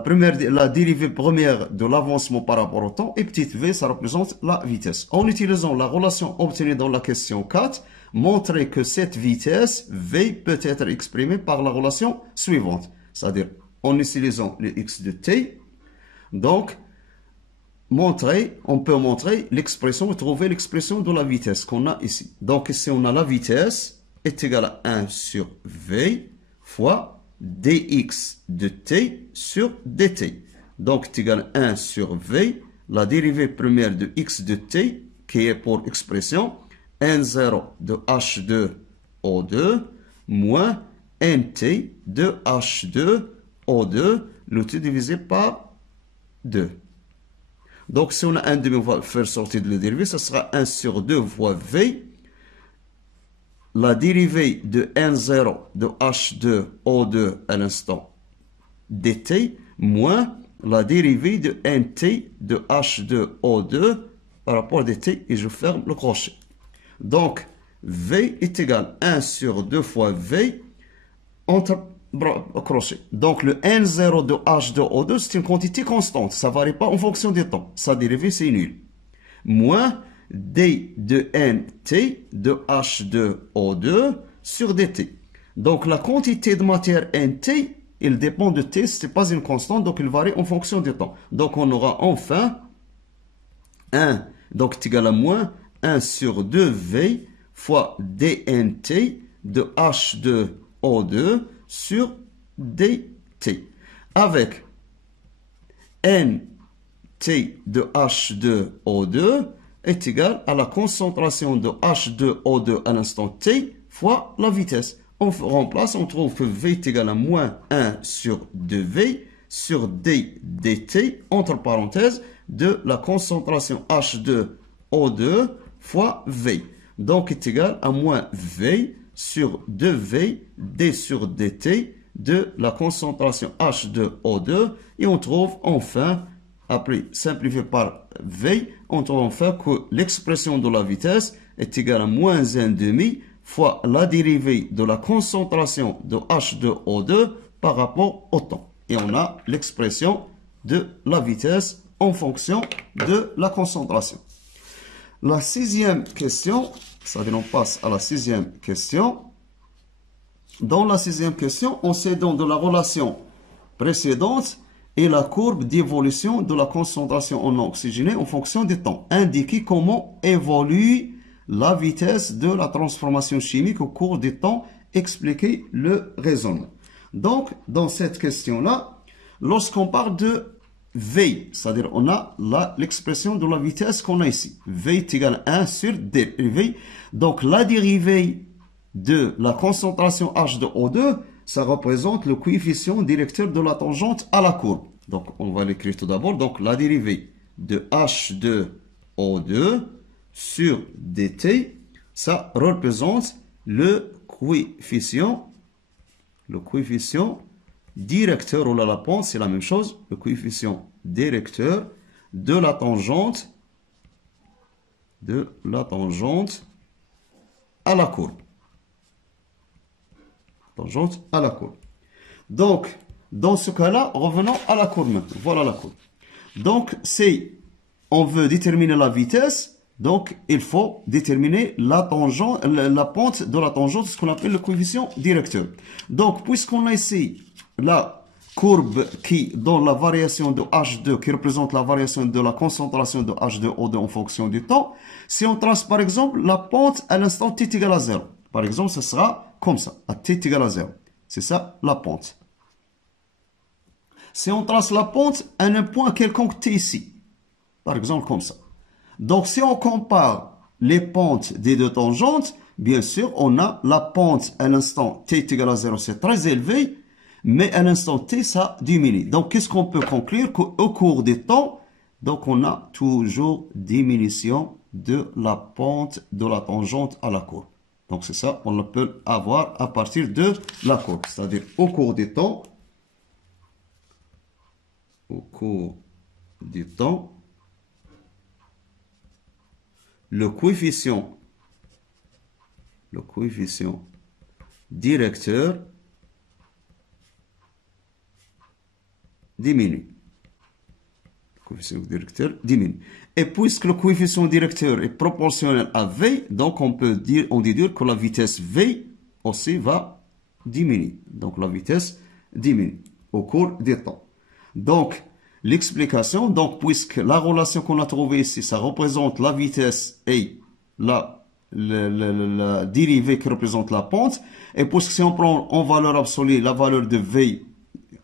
dérivée première de l'avancement par rapport au temps et petite v, ça représente la vitesse. En utilisant la relation obtenue dans la question 4, montrez que cette vitesse v peut être exprimée par la relation suivante, c'est-à-dire en utilisant le x de t. Donc, on peut montrer l'expression, trouver l'expression de la vitesse qu'on a ici. Donc, ici, on a la vitesse est égale à 1 sur v fois dx de t sur dt. Donc, c'est égal à 1 sur v, la dérivée première de x de t, qui est pour expression n0 de H2O2 moins nt de H2O2, le tout divisé par 2. Donc, si on a un demi, on va faire sortir de la dérivée, ça sera 1 sur 2 fois v. La dérivée de n0 de H2O2 à l'instant dt moins la dérivée de nt de H2O2 par rapport à dt et je ferme le crochet. Donc, v est égal à 1 sur 2 fois v entre crochet. Donc, le n0 de H2O2, c'est une quantité constante. Ça ne varie pas en fonction du temps. Sa dérivée, c'est nul. Moins d de nt de H2O2 sur dt. Donc, la quantité de matière nt, il dépend de t, ce n'est pas une constante, donc il varie en fonction du temps. Donc, on aura enfin 1, donc c'est égal à moins 1 sur 2v fois dnt de H2O2 sur dt. Avec nt de H2O2 est égal à la concentration de H2O2 à l'instant t fois la vitesse. On remplace, on trouve que v est égal à moins 1 sur 2v sur d dt, entre parenthèses, de la concentration H2O2 fois v. Donc, est égal à moins v sur 2v d sur dt de la concentration H2O2. Et on trouve enfin, après simplifié par v, on trouve enfin que l'expression de la vitesse est égale à moins 1,5 fois la dérivée de la concentration de H2O2 par rapport au temps. Et on a l'expression de la vitesse en fonction de la concentration. La sixième question, c'est-à-dire on passe à la sixième question. Dans la sixième question, on sait donc de la relation précédente et la courbe d'évolution de la concentration en oxygéné en fonction du temps. Indiquer comment évolue la vitesse de la transformation chimique au cours du temps. Expliquer le raisonnement. Donc, dans cette question-là, lorsqu'on parle de V, c'est-à-dire on a l'expression de la vitesse qu'on a ici. V est égal à 1 sur dérivée. Donc, la dérivée de la concentration H2O2, ça représente le coefficient directeur de la tangente à la courbe. Donc, on va l'écrire tout d'abord. Donc, la dérivée de H2O2 sur dt, ça représente le coefficient directeur, ou la pente, c'est la même chose, le coefficient directeur de la tangente à la courbe. Tangente à la courbe. Donc, dans ce cas-là, revenons à la courbe maintenant. Voilà la courbe. Donc, si on veut déterminer la vitesse, donc il faut déterminer la pente de la tangente, ce qu'on appelle le coefficient directeur. Donc, puisqu'on a ici la courbe qui donne la variation de H2, qui représente la variation de la concentration de H2O2 en fonction du temps, si on trace par exemple la pente à l'instant t égale à 0, par exemple, ce sera comme ça, à t égale à 0. C'est ça la pente. Si on trace la pente à un point quelconque t ici, par exemple comme ça. Donc, si on compare les pentes des deux tangentes, bien sûr, on a la pente à l'instant t est égal à 0, c'est très élevé, mais à l'instant t, ça diminue. Donc, qu'est-ce qu'on peut conclure? Qu'au cours des temps, donc on a toujours diminution de la pente de la tangente à la courbe. Donc, c'est ça, on le peut avoir à partir de la courbe. C'est-à-dire, au cours des temps, au cours du temps, le coefficient directeur diminue. Le coefficient directeur diminue. Et puisque le coefficient directeur est proportionnel à V, donc on déduire que la vitesse V aussi va diminuer. Donc la vitesse diminue au cours du temps. Donc l'explication, donc puisque la relation qu'on a trouvée ici, ça représente la vitesse et la dérivée qui représente la pente, et puisque si on prend en valeur absolue la valeur de V,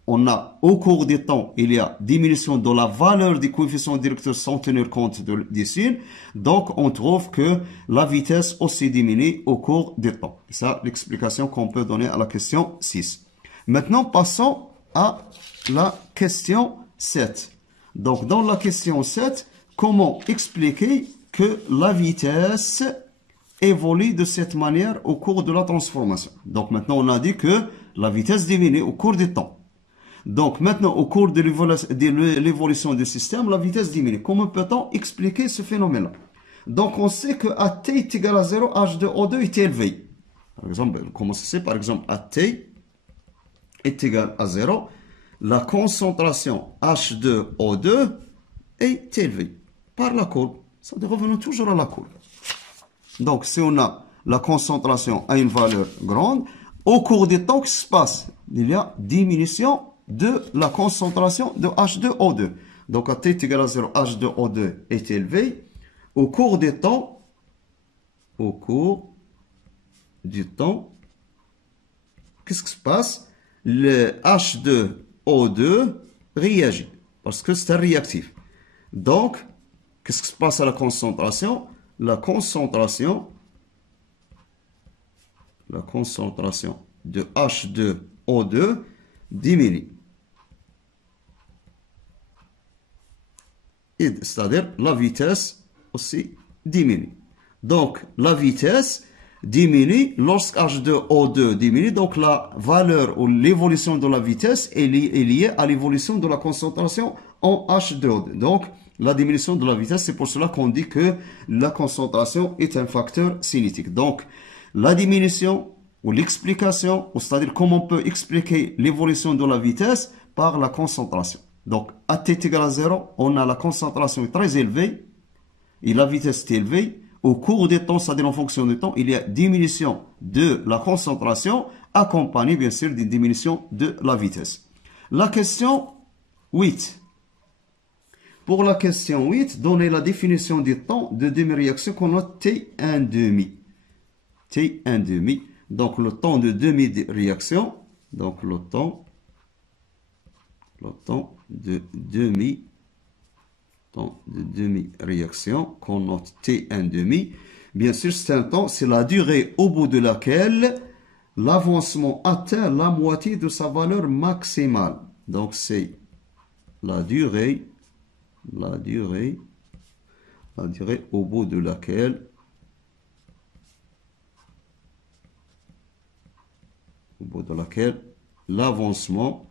on a au cours du temps, il y a diminution de la valeur du coefficient directeur sans tenir compte du signe. Donc, on trouve que la vitesse aussi diminue au cours du temps. C'est ça l'explication qu'on peut donner à la question 6. Maintenant, passons à la question 7. Donc, dans la question 7, comment expliquer que la vitesse évolue de cette manière au cours de la transformation? Donc, maintenant, on a dit que la vitesse diminue au cours du temps. Donc maintenant, au cours de l'évolution du système, la vitesse diminue. Comment peut-on expliquer ce phénomène-là? Donc on sait que à t est égal à 0, H2O2 est élevé. Par exemple, comment ça se fait? Par exemple, à t est égal à 0, la concentration H2O2 est élevée par la courbe. Ça revient toujours à la courbe. Donc si on a la concentration à une valeur grande, au cours du temps, qu'est-ce qui se passe? Il y a diminution de la concentration de H2O2. Donc, à t est égal à 0, H2O2 est élevé. Au cours du temps, qu'est-ce qui se passe? Le H2O2 réagit parce que c'est un réactif. Donc, qu'est-ce qui se passe à la concentration? La concentration de H2O2 diminue. C'est-à-dire la vitesse aussi diminue. Donc la vitesse diminue lorsque H2O2 diminue. Donc la valeur ou l'évolution de la vitesse est liée à l'évolution de la concentration en H2O2. Donc la diminution de la vitesse, c'est pour cela qu'on dit que la concentration est un facteur cinétique. Donc la diminution ou l'explication, c'est-à-dire comment on peut expliquer l'évolution de la vitesse par la concentration. Donc, à t est égal à 0, on a la concentration très élevée et la vitesse est élevée. Au cours du temps, c'est-à-dire en fonction du temps, il y a diminution de la concentration accompagnée, bien sûr, d'une diminution de la vitesse. La question 8. Pour la question 8, donnez la définition du temps de demi-réaction qu'on a T1,5. T1,5. Donc, le temps de demi-réaction. Donc, le temps de demi-réaction qu'on note T1,5. Bien sûr, c'est un temps, c'est la durée au bout de laquelle l'avancement atteint la moitié de sa valeur maximale. Donc, c'est la durée au bout de laquelle l'avancement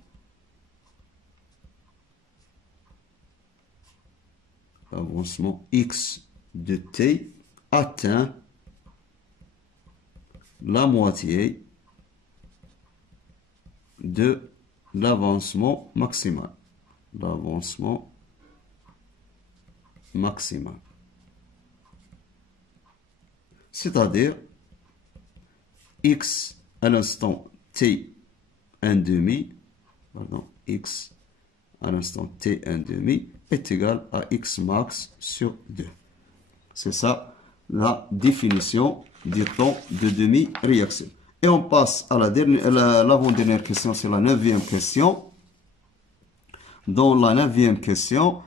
x de t atteint la moitié de l'avancement maximal. C'est-à-dire x à l'instant t1,5, x à l'instant t1,5 est égal à x max sur 2. C'est ça la définition du temps de demi-réaction. Et on passe à l'avant-dernière question, c'est la 9e question. Dans la 9e question,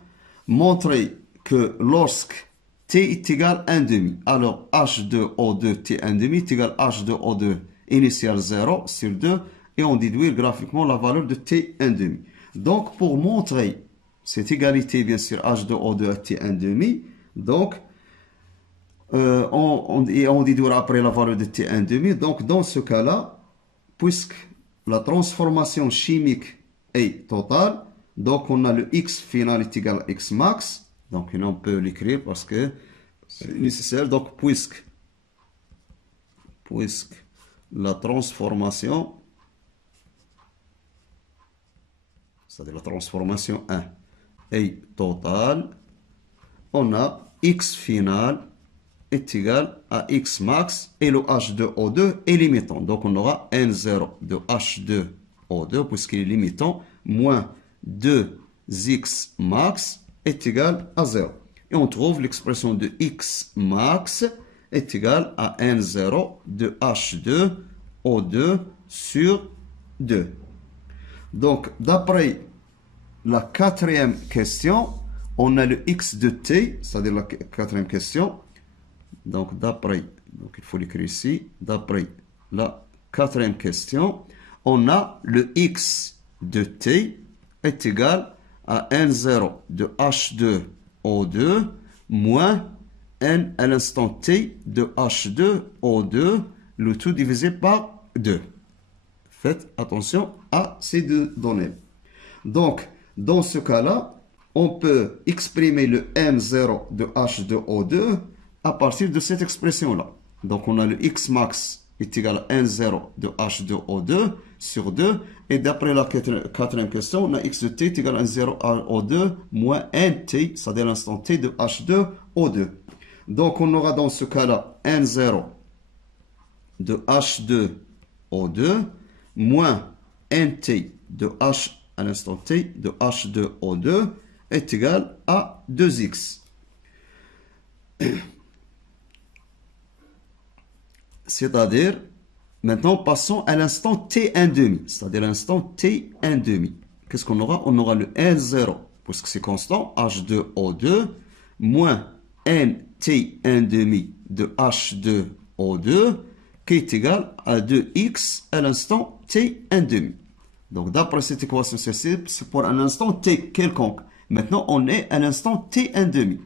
montrez que lorsque t est égal à 1,5, alors H2O2 t1,5 est égal à H2O2 initial 0 sur 2, et on déduit graphiquement la valeur de t1,5. Donc, pour montrer cette égalité, bien sûr, H2O2 à t1,5, donc, on déduira après la valeur de t1,5. Donc, dans ce cas-là, puisque la transformation chimique est totale, Donc, on a le x final est égal à x max. Donc, on peut l'écrire parce que c'est nécessaire. Donc, puisque la transformation, c'est-à-dire la transformation 1 est totale, on a x final est égal à x max et le H2O2 est limitant. Donc, on aura N0 de H2O2 puisqu'il est limitant moins 2x max est égal à 0. Et on trouve l'expression de x max est égal à N0 de H2O2 sur 2. Donc, d'après la quatrième question, on a le x de t, c'est-à-dire la quatrième question. Donc, il faut l'écrire ici, d'après la quatrième question, on a le x de t est égal à N0 de H2O2 moins N à l'instant t de H2O2, le tout divisé par 2. Faites attention à ces deux données. Donc, dans ce cas-là, on peut exprimer le M0 de H2O2 à partir de cette expression-là. Donc, on a le x max est égal à N0 de H2O2 sur 2. Et d'après la quatrième question, on a x de t est égal à N0O2 moins NT, c'est-à-dire l'instant t de H2O2. Donc, on aura dans ce cas-là N0 de H2O2 moins NT de H à l'instant t de H2O2 est égal à 2x. C'est-à-dire, maintenant passons à l'instant t1,5, c'est-à-dire l'instant t1,5. Qu'est-ce qu'on aura? On aura le N0, puisque c'est constant, H2O2, moins NT1,5 de H2O2, qui est égal à 2x à l'instant t1,5. Donc, d'après cette équation, c'est pour un instant t quelconque. Maintenant, on est à l'instant t1,5.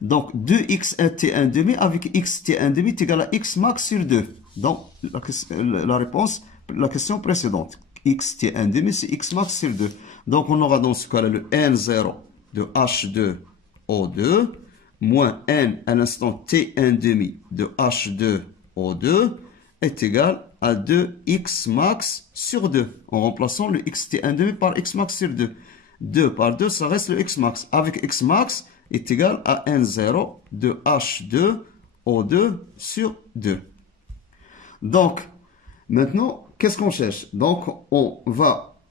Donc, 2x t1,5 avec x t1,5 est égal à x max sur 2. Donc, la réponse, la question précédente. X t1,5, c'est x max sur 2. Donc, on aura dans ce cas-là le N0 de H2O2 moins N à l'instant t1,5 de H2O2 est égal à 2x max sur 2. En remplaçant le x t1,5 par x max sur 2. 2 par 2, ça reste le x max. Avec x max est égal à N0 de H2O2 sur 2. Donc, maintenant, qu'est-ce qu'on cherche? Donc, on va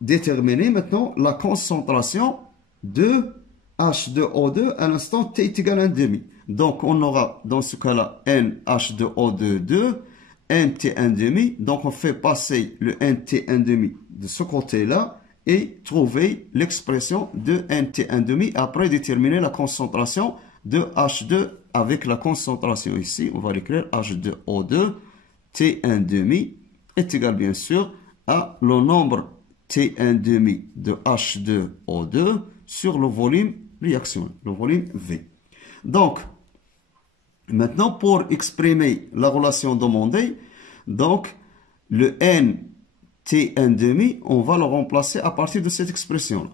déterminer maintenant la concentration de H2O2 à l'instant t est égal à 1,5. Donc, on aura dans ce cas-là NH2O2 2, NT1,5. Donc, on fait passer le NT1,5 de ce côté-là et trouver l'expression de NT1,5 après déterminer la concentration de H2 avec la concentration ici. On va l'écrire H2O2 T1,5 est égal bien sûr à le nombre T1,5 de H2O2 sur le volume réaction, le volume V. Donc, maintenant pour exprimer la relation demandée, donc le N T1,5, on va le remplacer à partir de cette expression-là.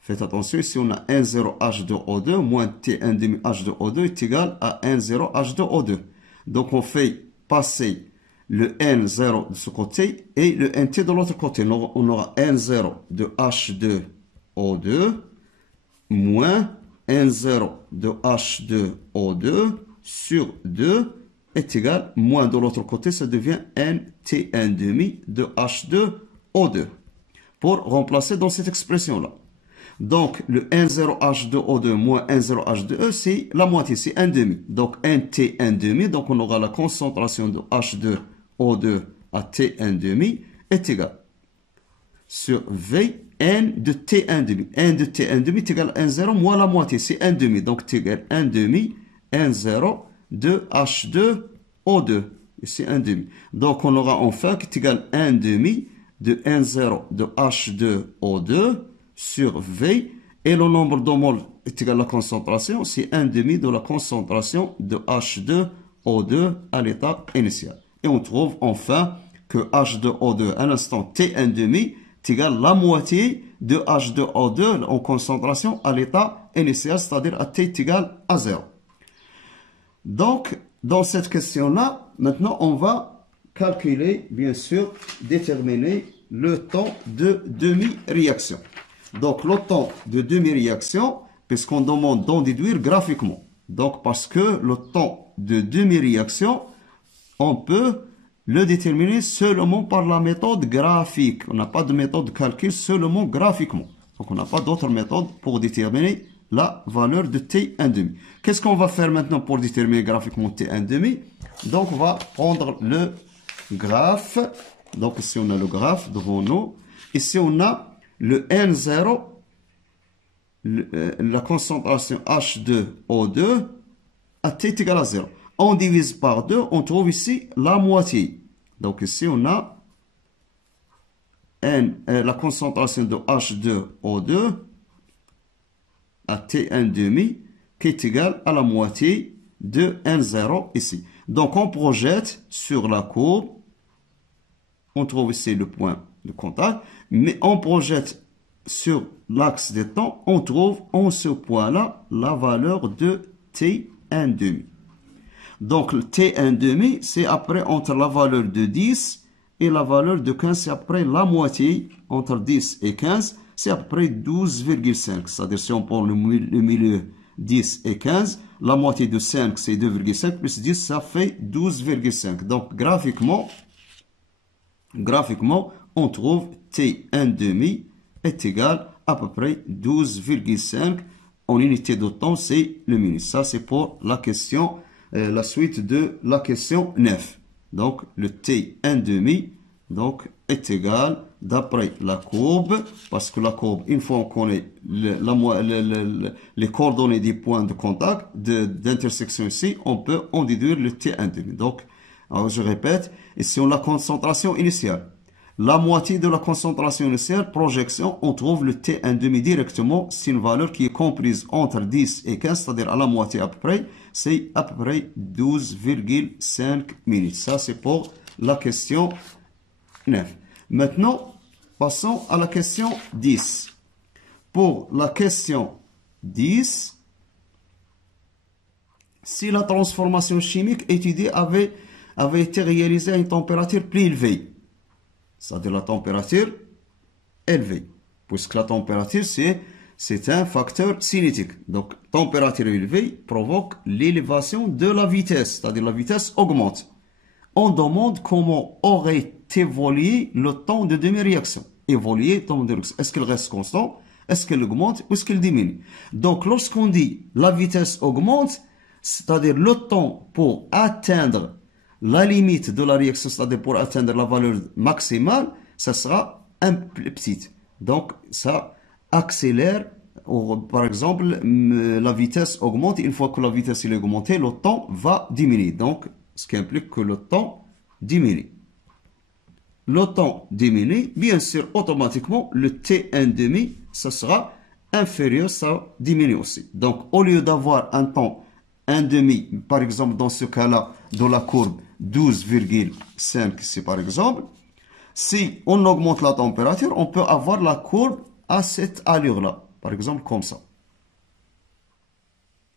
Faites attention, ici on a N0H2O2 moins T1,5 H2O2 est égal à N0H2O2. Donc on fait passer le N0 de ce côté et le NT de l'autre côté. On aura N0 de H2O2 moins N0 de H2O2 sur 2 est égal, moins de l'autre côté, ça devient NT1,5 de H2O2 pour remplacer dans cette expression-là. Donc, le N0H2O2 moins N0H2E, c'est la moitié, c'est 1,5. Donc, NT1,5, donc on aura la concentration de H2O2 à T1,5 est égal sur V, N de T1,5. N de T1,5 est égal à N0 moins la moitié, c'est 1,5. Donc, c'est égal à 1,5, N0 de H2O2. C'est 1,5. Donc, on aura enfin qui est égal à 1,5 de N0 de H2O2 sur V. Et le nombre de moles est égal à la concentration. C'est 1,5 de la concentration de H2O2 à l'état initial. Et on trouve enfin que H2O2 à l'instant T1,5 est égal à la moitié de H2O2 en concentration à l'état initial, c'est-à-dire à T est égal à 0. Donc, dans cette question-là, maintenant, on va calculer, bien sûr, déterminer le temps de demi-réaction. Donc, le temps de demi-réaction, puisqu'on demande d'en déduire graphiquement. Donc, parce que le temps de demi-réaction, on peut le déterminer seulement par la méthode graphique. On n'a pas de méthode de calcul seulement graphiquement. Donc, on n'a pas d'autre méthode pour déterminer la valeur de T1,5. Qu'est-ce qu'on va faire maintenant pour déterminer graphiquement T1,5? Donc, on va prendre le graphe. Donc, ici, on a le graphe devant nous. Ici, on a le N0, la concentration H2O2 à T est égal à 0. On divise par 2, on trouve ici la moitié. Donc, ici, on a la concentration de H2O2 à T1,5 qui est égal à la moitié de N0 ici. Donc, on projette sur la courbe. On trouve ici le point de contact. Mais on projette sur l'axe des temps. On trouve en ce point-là la valeur de T1,5. Donc, le T1,5, c'est après entre la valeur de 10 et la valeur de 15. C'est après la moitié entre 10 et 15. C'est à peu près 12,5. C'est-à-dire, si on prend le milieu 10 et 15, la moitié de 5, c'est 2,5, plus 10, ça fait 12,5. Donc, graphiquement, on trouve T1,5 est égal à peu près 12,5. En unité de temps, c'est le minute. Ça, c'est pour la question, la suite de la question 9. Donc, le T1,5 donc, est égal, d'après la courbe, parce que la courbe, une fois qu'on connaît les coordonnées des points de contact, d'intersection ici, on peut en déduire le T1,5. Donc, alors je répète, ici on a la concentration initiale. La moitié de la concentration initiale, projection, on trouve le T1,5 directement. C'est une valeur qui est comprise entre 10 et 15, c'est-à-dire à la moitié à peu près. C'est à peu près 12,5 minutes. Ça, c'est pour la question 9. Maintenant, passons à la question 10. Pour la question 10, si la transformation chimique étudiée avait été réalisée à une température plus élevée, c'est-à-dire la température élevée, puisque la température, c'est un facteur cinétique. Donc, température élevée provoque l'élévation de la vitesse, c'est-à-dire la vitesse augmente. On demande comment aurait évolué le temps de demi-réaction. Évoluer, temps de demi-réaction. Est-ce qu'il reste constant? Est-ce qu'il augmente ou est-ce qu'il diminue? Donc, lorsqu'on dit la vitesse augmente, c'est-à-dire le temps pour atteindre la limite de la réaction, c'est-à-dire pour atteindre la valeur maximale, ça sera un peu petite. Donc, ça accélère. Par exemple, la vitesse augmente. Une fois que la vitesse est augmentée, le temps va diminuer. Donc, ce qui implique que le temps diminue. Le temps diminue, bien sûr, automatiquement, le T1,5, ça sera inférieur, ça diminue aussi. Donc, au lieu d'avoir un temps 1,5, par exemple, dans ce cas-là, de la courbe 12,5, c'est par exemple, si on augmente la température, on peut avoir la courbe à cette allure-là, par exemple, comme ça.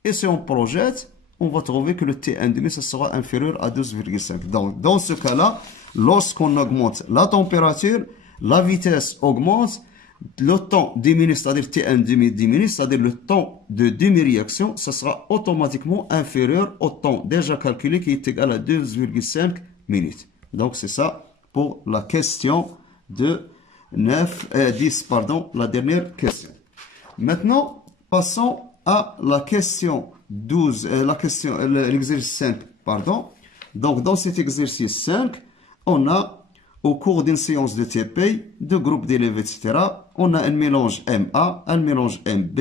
Et si on projette, on va trouver que le T1,5, ça sera inférieur à 12,5. Donc, dans ce cas-là, lorsqu'on augmente la température, la vitesse augmente, le temps diminue, c'est-à-dire T1,5 diminue, c'est-à-dire le temps de demi-réaction, ça sera automatiquement inférieur au temps déjà calculé qui est égal à 12,5 minutes. Donc, c'est ça pour la question de 10, la dernière question. Maintenant, passons à la question 12, l'exercice 5, pardon. Donc, dans cet exercice 5, on a, au cours d'une séance de TP, deux groupes d'élèves, etc., on a un mélange MA, un mélange MB.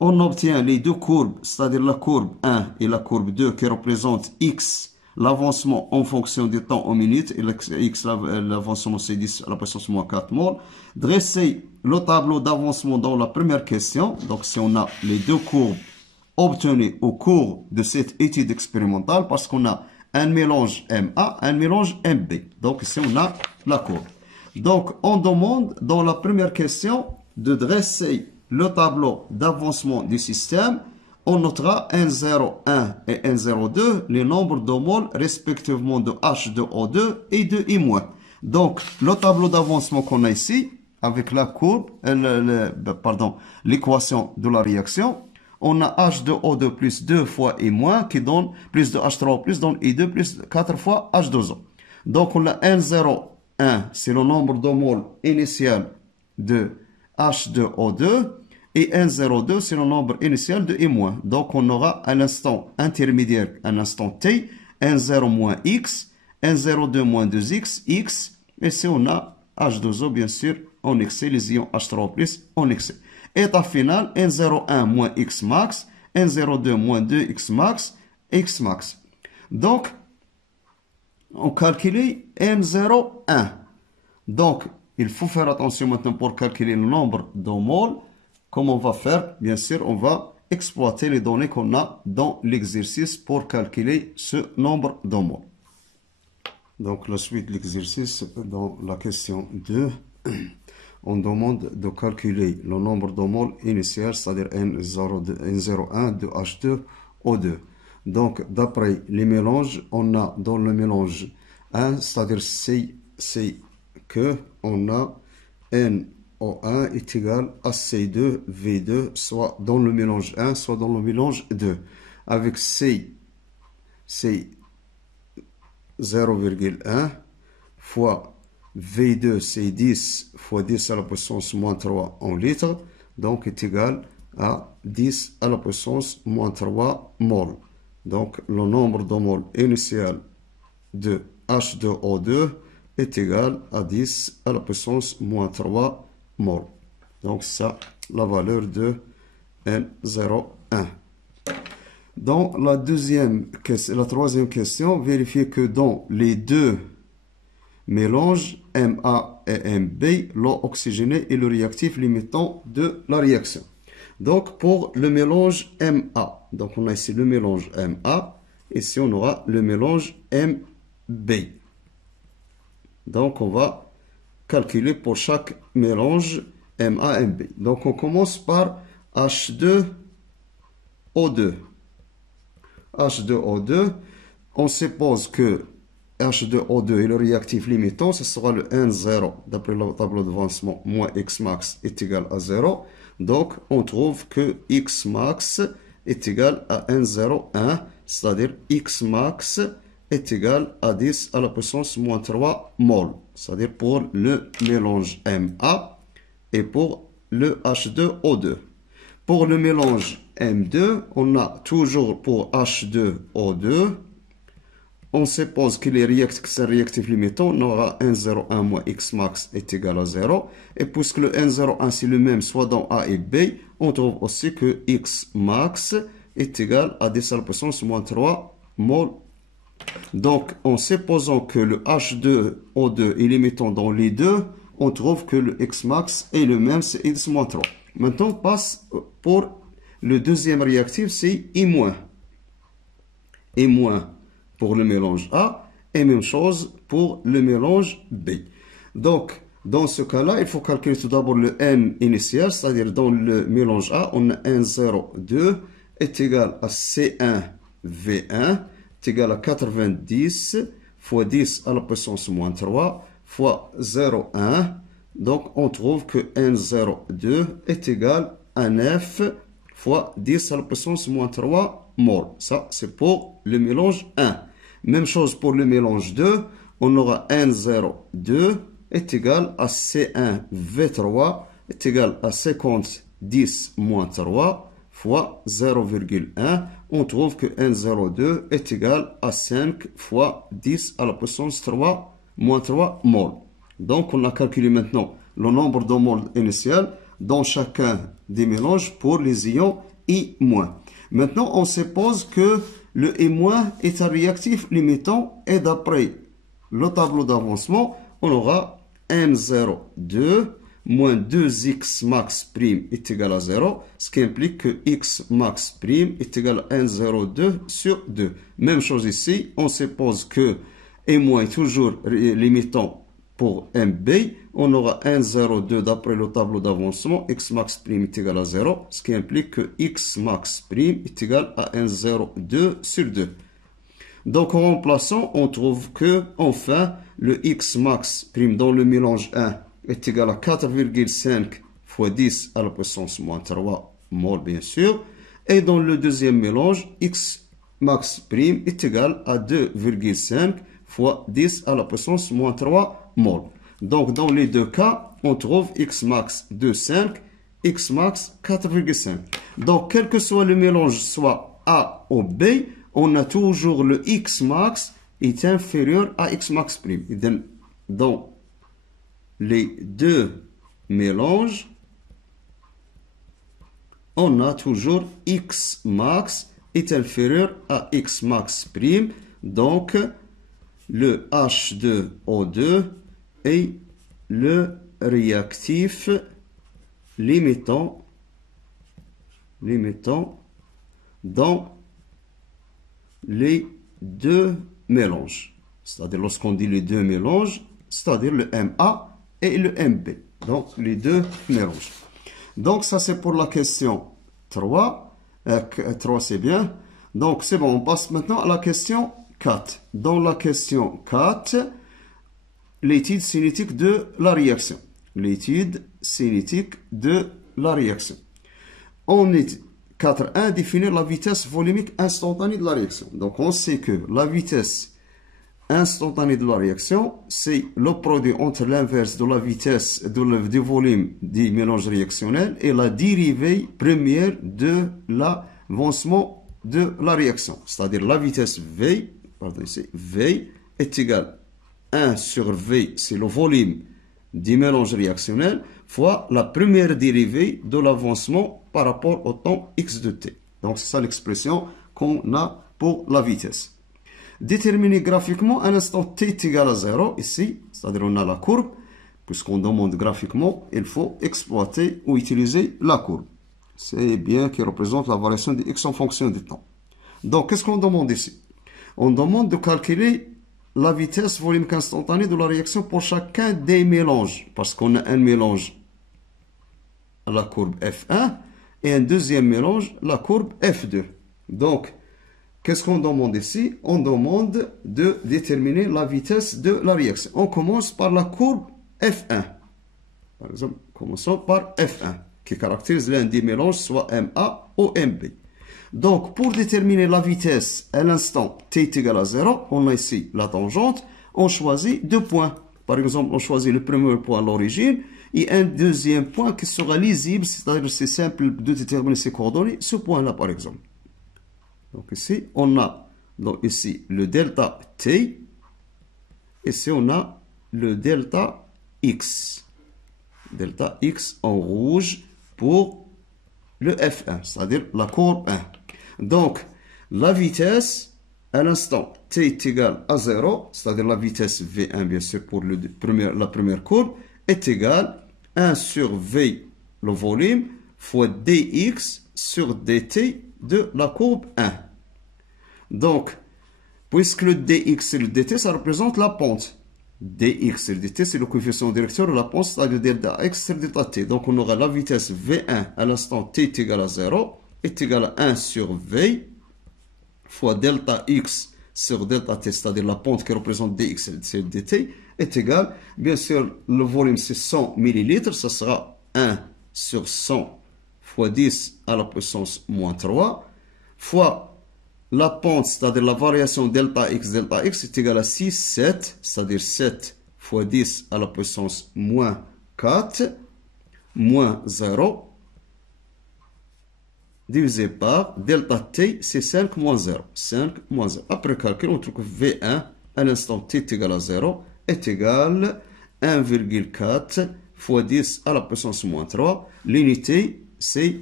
On obtient les deux courbes, c'est-à-dire la courbe 1 et la courbe 2 qui représentent X, l'avancement en fonction du temps en minutes, et X, l'avancement c'est 10 à la puissance moins 4 mol. Dressez le tableau d'avancement dans la première question. Donc, si on a les deux courbes obtenues au cours de cette étude expérimentale, parce qu'on a un mélange MA, un mélange MB. Donc, ici, on a la courbe. Donc, on demande dans la première question de dresser le tableau d'avancement du système. On notera N01 et N02, les nombres de moles respectivement de H2O2 et de I-. Donc, le tableau d'avancement qu'on a ici, avec la courbe, l'équation de la réaction, on a H2O2 plus 2 fois I- qui donne plus de H3O plus donne I2 plus 4 fois H2O. Donc, on a N01, c'est le nombre de moles initial de H2O2. Et N02, c'est le nombre initial de I-. Donc, on aura un instant intermédiaire, un instant T, N0 moins X, N02 moins 2X, X. Et si on a H2O, bien sûr, en excès, les ions H3O plus en excès. État final, N01 moins X max, N02 moins 2X max, X max. Donc, on calcule N01. Donc, il faut faire attention maintenant pour calculer le nombre de moles. Comment on va faire? Bien sûr, on va exploiter les données qu'on a dans l'exercice pour calculer ce nombre de moles. Donc, la suite de l'exercice, dans la question 2, on demande de calculer le nombre de moles initial, c'est-à-dire N01 de H2O2. Donc, d'après les mélanges, on a dans le mélange 1, c'est-à-dire c'est que on a NO1 est égal à C2, V2, soit dans le mélange 1, soit dans le mélange 2. Avec C, c'est 0,1 fois V2, c'est 10 fois 10 à la puissance moins 3 en litres, donc est égal à 10 à la puissance moins 3 mol. Donc, le nombre de moles initial de H2O2 est égal à 10 à la puissance moins 3 mol. Donc, ça, la valeur de N01. Dans la troisième question, vérifiez que dans les deux mélanges MA et MB, l'eau oxygénée est le réactif limitant de la réaction. Donc, pour le mélange MA, donc on a ici le mélange MA, ici on aura le mélange MB. Donc, on va calculer pour chaque mélange MA et MB. Donc, on commence par H2O2. H2O2, on suppose que H2O2 est le réactif limitant, ce sera le N0, d'après le tableau d'avancement, moins X max est égal à 0. Donc, on trouve que X max est égal à N01, c'est-à-dire X max est égal à 10 à la puissance moins 3 mol, c'est-à-dire pour le mélange MA et pour le H2O2. Pour le mélange M2, on a toujours pour H2O2, on suppose que c'est un réactif limitant, on aura N01 moins X max est égal à 0. Et puisque le N01 c'est le même soit dans A et B, on trouve aussi que X max est égal à 10 à la puissance moins 3 mol. Donc, en supposant que le H2O2 est limitant dans les deux, on trouve que le X max est le même, c'est X moins 3. Maintenant, on passe pour le deuxième réactif, c'est I-. I- pour le mélange A et même chose pour le mélange B. Donc, dans ce cas-là, il faut calculer tout d'abord le N initial, c'est-à-dire dans le mélange A, on a N02 est égal à C1V1 est égal à 90 fois 10 à la puissance moins 3 fois 0,1. Donc, on trouve que N02 est égal à 9 fois 10 à la puissance moins 3 mol. Ça, c'est pour le mélange 1. Même chose pour le mélange 2. On aura N02 est égal à C1V3 est égal à 50 10 moins 3 fois 0,1. On trouve que N02 est égal à 5 fois 10 à la puissance 3 moins 3 mol. Donc, on a calculé maintenant le nombre de moles initial dans chacun des mélanges pour les ions I-. Maintenant, on suppose que le I- est un réactif limitant et d'après le tableau d'avancement, on aura N02 moins 2X max prime est égal à 0, ce qui implique que X max prime est égal à N02 sur 2. Même chose ici, on suppose que I- est toujours limitant pour MB, on aura 1, 0, 2 d'après le tableau d'avancement, x max prime est égal à 0, ce qui implique que x max prime est égal à 1, 0, 2 sur 2. Donc en remplaçant, on trouve que, enfin, le x max prime dans le mélange 1 est égal à 4,5 fois 10 à la puissance moins 3 mol, bien sûr. Et dans le deuxième mélange, x max prime est égal à 2,5 fois 10 à la puissance moins 3 mol. Donc dans les deux cas, on trouve x max 2,5, x max 4,5. Donc quel que soit le mélange, soit A ou B, on a toujours le x max est inférieur à x max prime. Dans les deux mélanges, on a toujours x max est inférieur à x max prime. Donc, le H2O2 est le réactif limitant dans les deux mélanges. C'est-à-dire, lorsqu'on dit les deux mélanges, c'est-à-dire le MA et le MB. Donc, les deux mélanges. Donc, ça, c'est pour la question 3. 3, c'est bien. Donc, c'est bon. On passe maintenant à la question 4. Dans la question 4, l'étude cinétique de la réaction. L'étude cinétique de la réaction. On est 4.1, définir la vitesse volumique instantanée de la réaction. Donc, on sait que la vitesse instantanée de la réaction, c'est le produit entre l'inverse de la vitesse du volume du mélange réactionnel et la dérivée première de l'avancement de la réaction. C'est-à-dire la vitesse V, pardon ici, V est égale 1 sur V, c'est le volume du mélange réactionnel, fois la première dérivée de l'avancement par rapport au temps x de t. Donc c'est ça l'expression qu'on a pour la vitesse. Déterminer graphiquement un instant t est égal à 0, ici, c'est-à-dire on a la courbe, puisqu'on demande graphiquement, il faut exploiter ou utiliser la courbe. C'est bien qui représente la variation de x en fonction du temps. Donc, qu'est-ce qu'on demande ici? On demande de calculer la vitesse volumique instantanée de la réaction pour chacun des mélanges, parce qu'on a un mélange à la courbe F1 et un deuxième mélange, la courbe F2. Donc, qu'est-ce qu'on demande ici? On demande de déterminer la vitesse de la réaction. On commence par la courbe F1. Par exemple, commençons par F1, qui caractérise l'un des mélanges, soit MA ou MB. Donc, pour déterminer la vitesse à l'instant t est égal à 0, on a ici la tangente, on choisit deux points. Par exemple, on choisit le premier point à l'origine et un deuxième point qui sera lisible, c'est-à-dire c'est simple de déterminer ses coordonnées, ce point-là par exemple. Donc ici, on a donc ici le delta t, ici on a le delta x. Delta x en rouge pour le F1, c'est-à-dire la courbe 1. Donc, la vitesse à l'instant t est égal à 0, c'est-à-dire la vitesse V1 bien sûr pour la première courbe, est égale 1 sur V, le volume, fois dx sur dt de la courbe 1. Donc, puisque le dx et le dt, ça représente la pente. dx et le dt, c'est le coefficient directeur de la pente, c'est-à-dire delta x sur delta t. Donc, on aura la vitesse V1 à l'instant t est égal à 0, est égal à 1 sur V, fois delta x sur delta t, c'est-à-dire la pente qui représente dx et dt, est égal, bien sûr, le volume c'est 100 ml, ça sera 1 sur 100 fois 10 à la puissance moins 3, fois la pente, c'est-à-dire la variation delta x est égale à 6, 7, c'est-à-dire 7 fois 10 à la puissance moins 4, moins 0, divisé par delta t, c'est 5 moins 0. 5 moins 0. Après calcul, on trouve que V1 à l'instant t est égal à 0 est égal à 1,4 fois 10 à la puissance moins 3. L'unité, c'est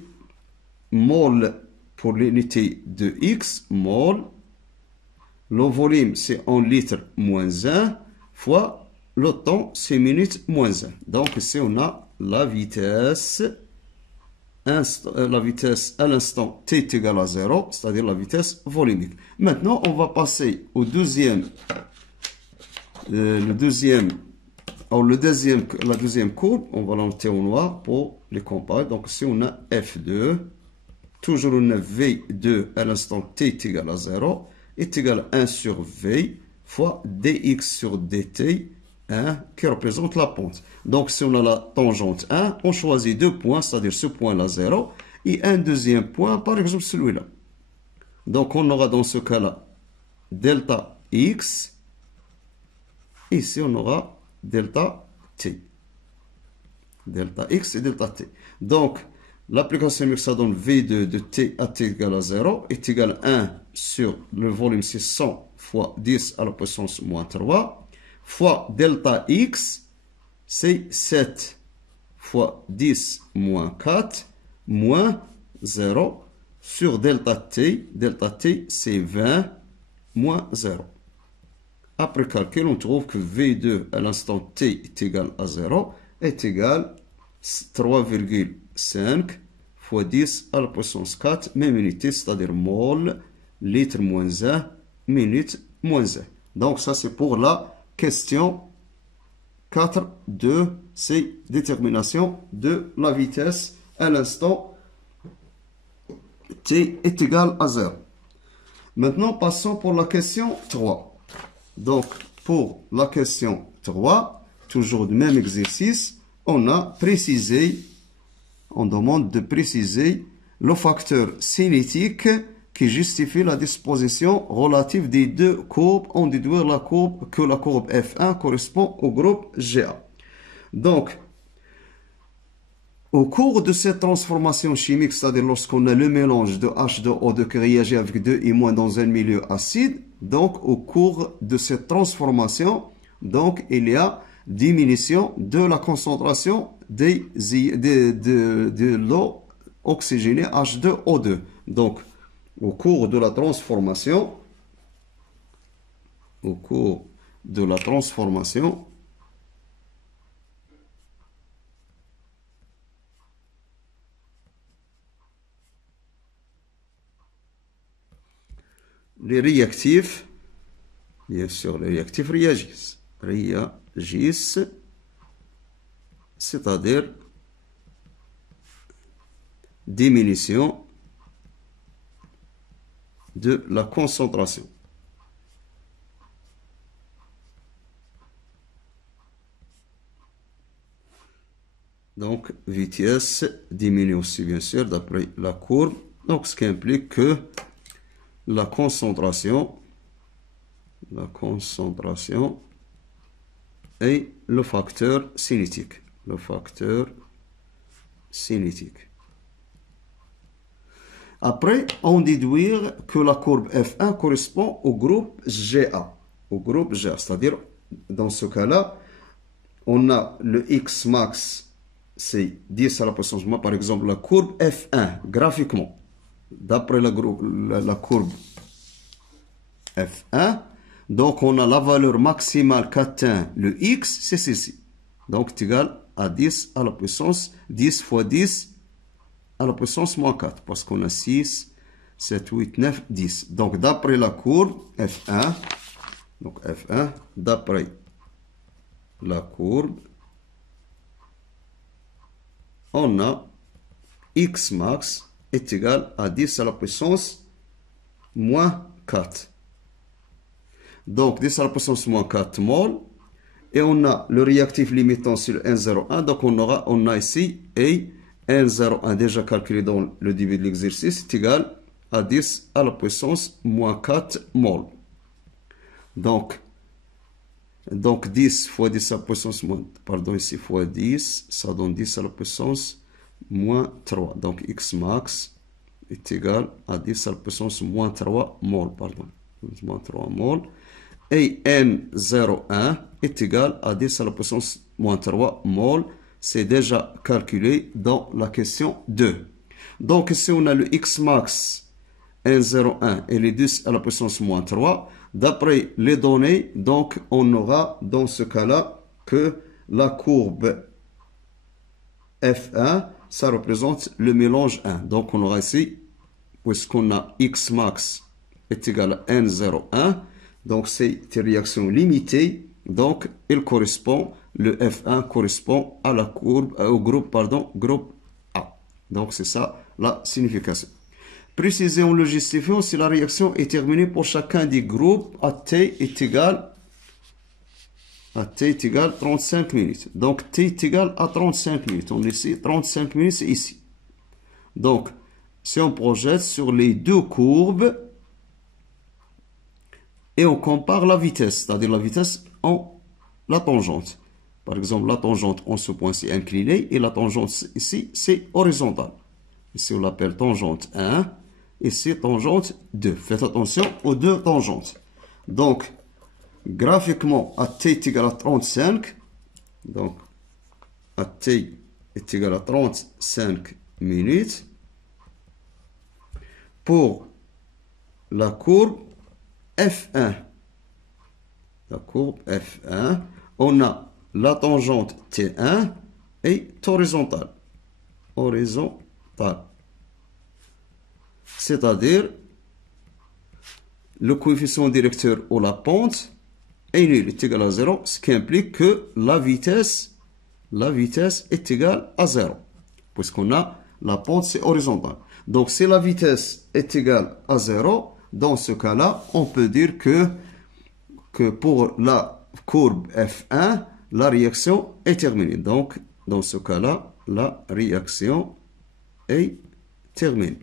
mol pour l'unité de x, mol. Le volume, c'est en litres moins 1 fois le temps, c'est minutes moins 1. Donc ici, on a la vitesse à l'instant t est égal à 0, c'est-à-dire la vitesse volumique. Maintenant, on va passer au deuxième Alors, la deuxième courbe, on va la noter au noir pour les comparer. Donc, si on a F2, toujours on a V2 à l'instant t est égal à 0, est égal à 1 sur V fois dx sur dt, qui représente la pente. Donc, si on a la tangente 1, on choisit deux points, c'est-à-dire ce point-là 0, et un deuxième point, par exemple celui-là. Donc, on aura dans ce cas-là delta x, ici on aura delta t. Delta x et delta t. Donc, l'application numérique, ça donne V2 de t à t égale à 0 est égal à 1 sur le volume, c'est 100 fois 10 à la puissance moins 3, fois delta x, c'est 7 fois 10 moins 4, moins 0, sur delta t c'est 20 moins 0. Après calcul, on trouve que V2 à l'instant t est égal à 0 est égal à 3,5 fois 10 à la puissance 4, même unité, c'est-à-dire mol, litre moins 1, minute moins 1. Donc ça c'est pour la question 4 de ces déterminations de la vitesse à l'instant t est égal à 0. Maintenant, passons pour la question 3. Donc, pour la question 3, toujours le même exercice, on a précisé, on demande de préciser le facteur cinétique qui justifie la disposition relative des deux courbes. On déduit la courbe que la courbe F1 correspond au groupe GA. Donc, au cours de cette transformation chimique, c'est-à-dire lorsqu'on a le mélange de H2O2 qui réagit avec 2I- dans un milieu acide, donc au cours de cette transformation, donc il y a diminution de la concentration de l'eau oxygénée H2O2. Donc, au cours de la transformation, les réactifs, bien sûr, les réactifs réagissent, c'est-à-dire diminution de la concentration. Donc, vitesse diminue aussi, bien sûr, d'après la courbe. Donc, ce qui implique que la concentration est le facteur cinétique. Après, on déduit que la courbe F1 correspond au groupe GA. C'est-à-dire, dans ce cas-là, on a le X max, c'est 10 à la puissance moins, par exemple, la courbe F1, graphiquement. D'après la courbe F1, donc on a la valeur maximale qu'atteint le X, c'est ceci. Donc, c'est égal à 10 à la puissance, 10 fois 10 à la puissance moins 4, parce qu'on a 6, 7, 8, 9, 10. Donc, d'après la courbe F1, d'après la courbe, on a X max est égal à 10 à la puissance moins 4. Donc, 10 à la puissance moins 4 mol. Et on a le réactif limitant sur 1,01. Donc, on a ici et 1,01 déjà calculé dans le début de l'exercice est égal à 10 à la puissance moins 4 mol. Donc 10 fois 10 à la puissance moins, pardon, ici fois 10, ça donne 10 à la puissance moins 3. Donc X max est égal à 10 à la puissance moins 3 mol, pardon, moins 3 mol. Et N01 est égal à 10 à la puissance moins 3 mol. C'est déjà calculé dans la question 2. Donc, si on a le X max N01 et les 10 à la puissance moins 3, d'après les données, donc on aura dans ce cas-là que la courbe F1, ça représente le mélange 1. Donc, on aura ici, puisqu'on a X max est égal à N01, donc c'est une réaction limitée, donc il correspond le F1 correspond à la courbe, au groupe A. Donc c'est ça la signification. Préciser en le justifiant si la réaction est terminée pour chacun des groupes à t est égal à 35 minutes. Donc t est égal à 35 minutes. On est ici, 35 minutes, c'est ici. Donc, si on projette sur les deux courbes et on compare la vitesse, c'est-à-dire la vitesse en la tangente. Par exemple, la tangente en ce point, c'est inclinée et la tangente ici, c'est horizontale. Ici, on l'appelle tangente 1. Ici, tangente 2. Faites attention aux deux tangentes. Donc, graphiquement, à t est égal à 35, donc à t est égal à 35 minutes, pour la courbe F1. La courbe F1, on a la tangente T1 est horizontale. Horizontale. C'est-à-dire, le coefficient directeur ou la pente est nul, est égal à 0, ce qui implique que la vitesse est égale à 0, puisqu'on a la pente, c'est horizontal. Donc, si la vitesse est égale à 0, dans ce cas-là, on peut dire que pour la courbe F1, la réaction est terminée. Donc, dans ce cas-là, la réaction est terminée.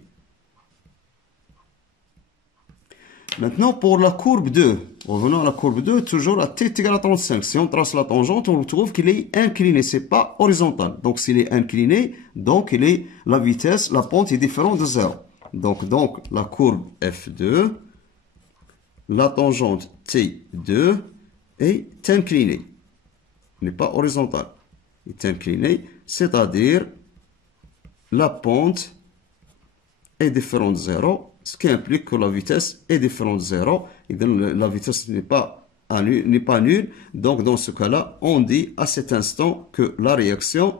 Maintenant, pour la courbe 2, revenons à la courbe 2, toujours à t est égal à 35. Si on trace la tangente, on retrouve qu'il est incliné, c'est pas horizontal. Donc, s'il est incliné, donc la vitesse, la pente est différente de 0. Donc, la courbe F2, la tangente T2 est inclinée. N'est pas horizontale. Est inclinée, c'est-à-dire la pente est différente de 0. Ce qui implique que la vitesse est différente de 0. Et donc, la vitesse n'est pas nulle. Donc, dans ce cas-là, on dit à cet instant que la réaction,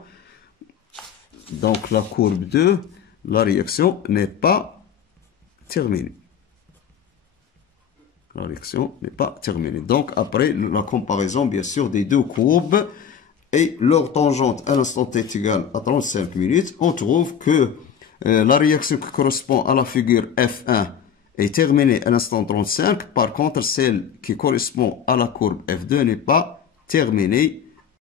donc la courbe 2, la réaction n'est pas terminée. La réaction n'est pas terminée. Donc, après la comparaison, bien sûr, des deux courbes et leur tangente à l'instant t est égale à 35 minutes, on trouve que la réaction qui correspond à la figure F1 est terminée à l'instant 35. Par contre, celle qui correspond à la courbe F2 n'est pas terminée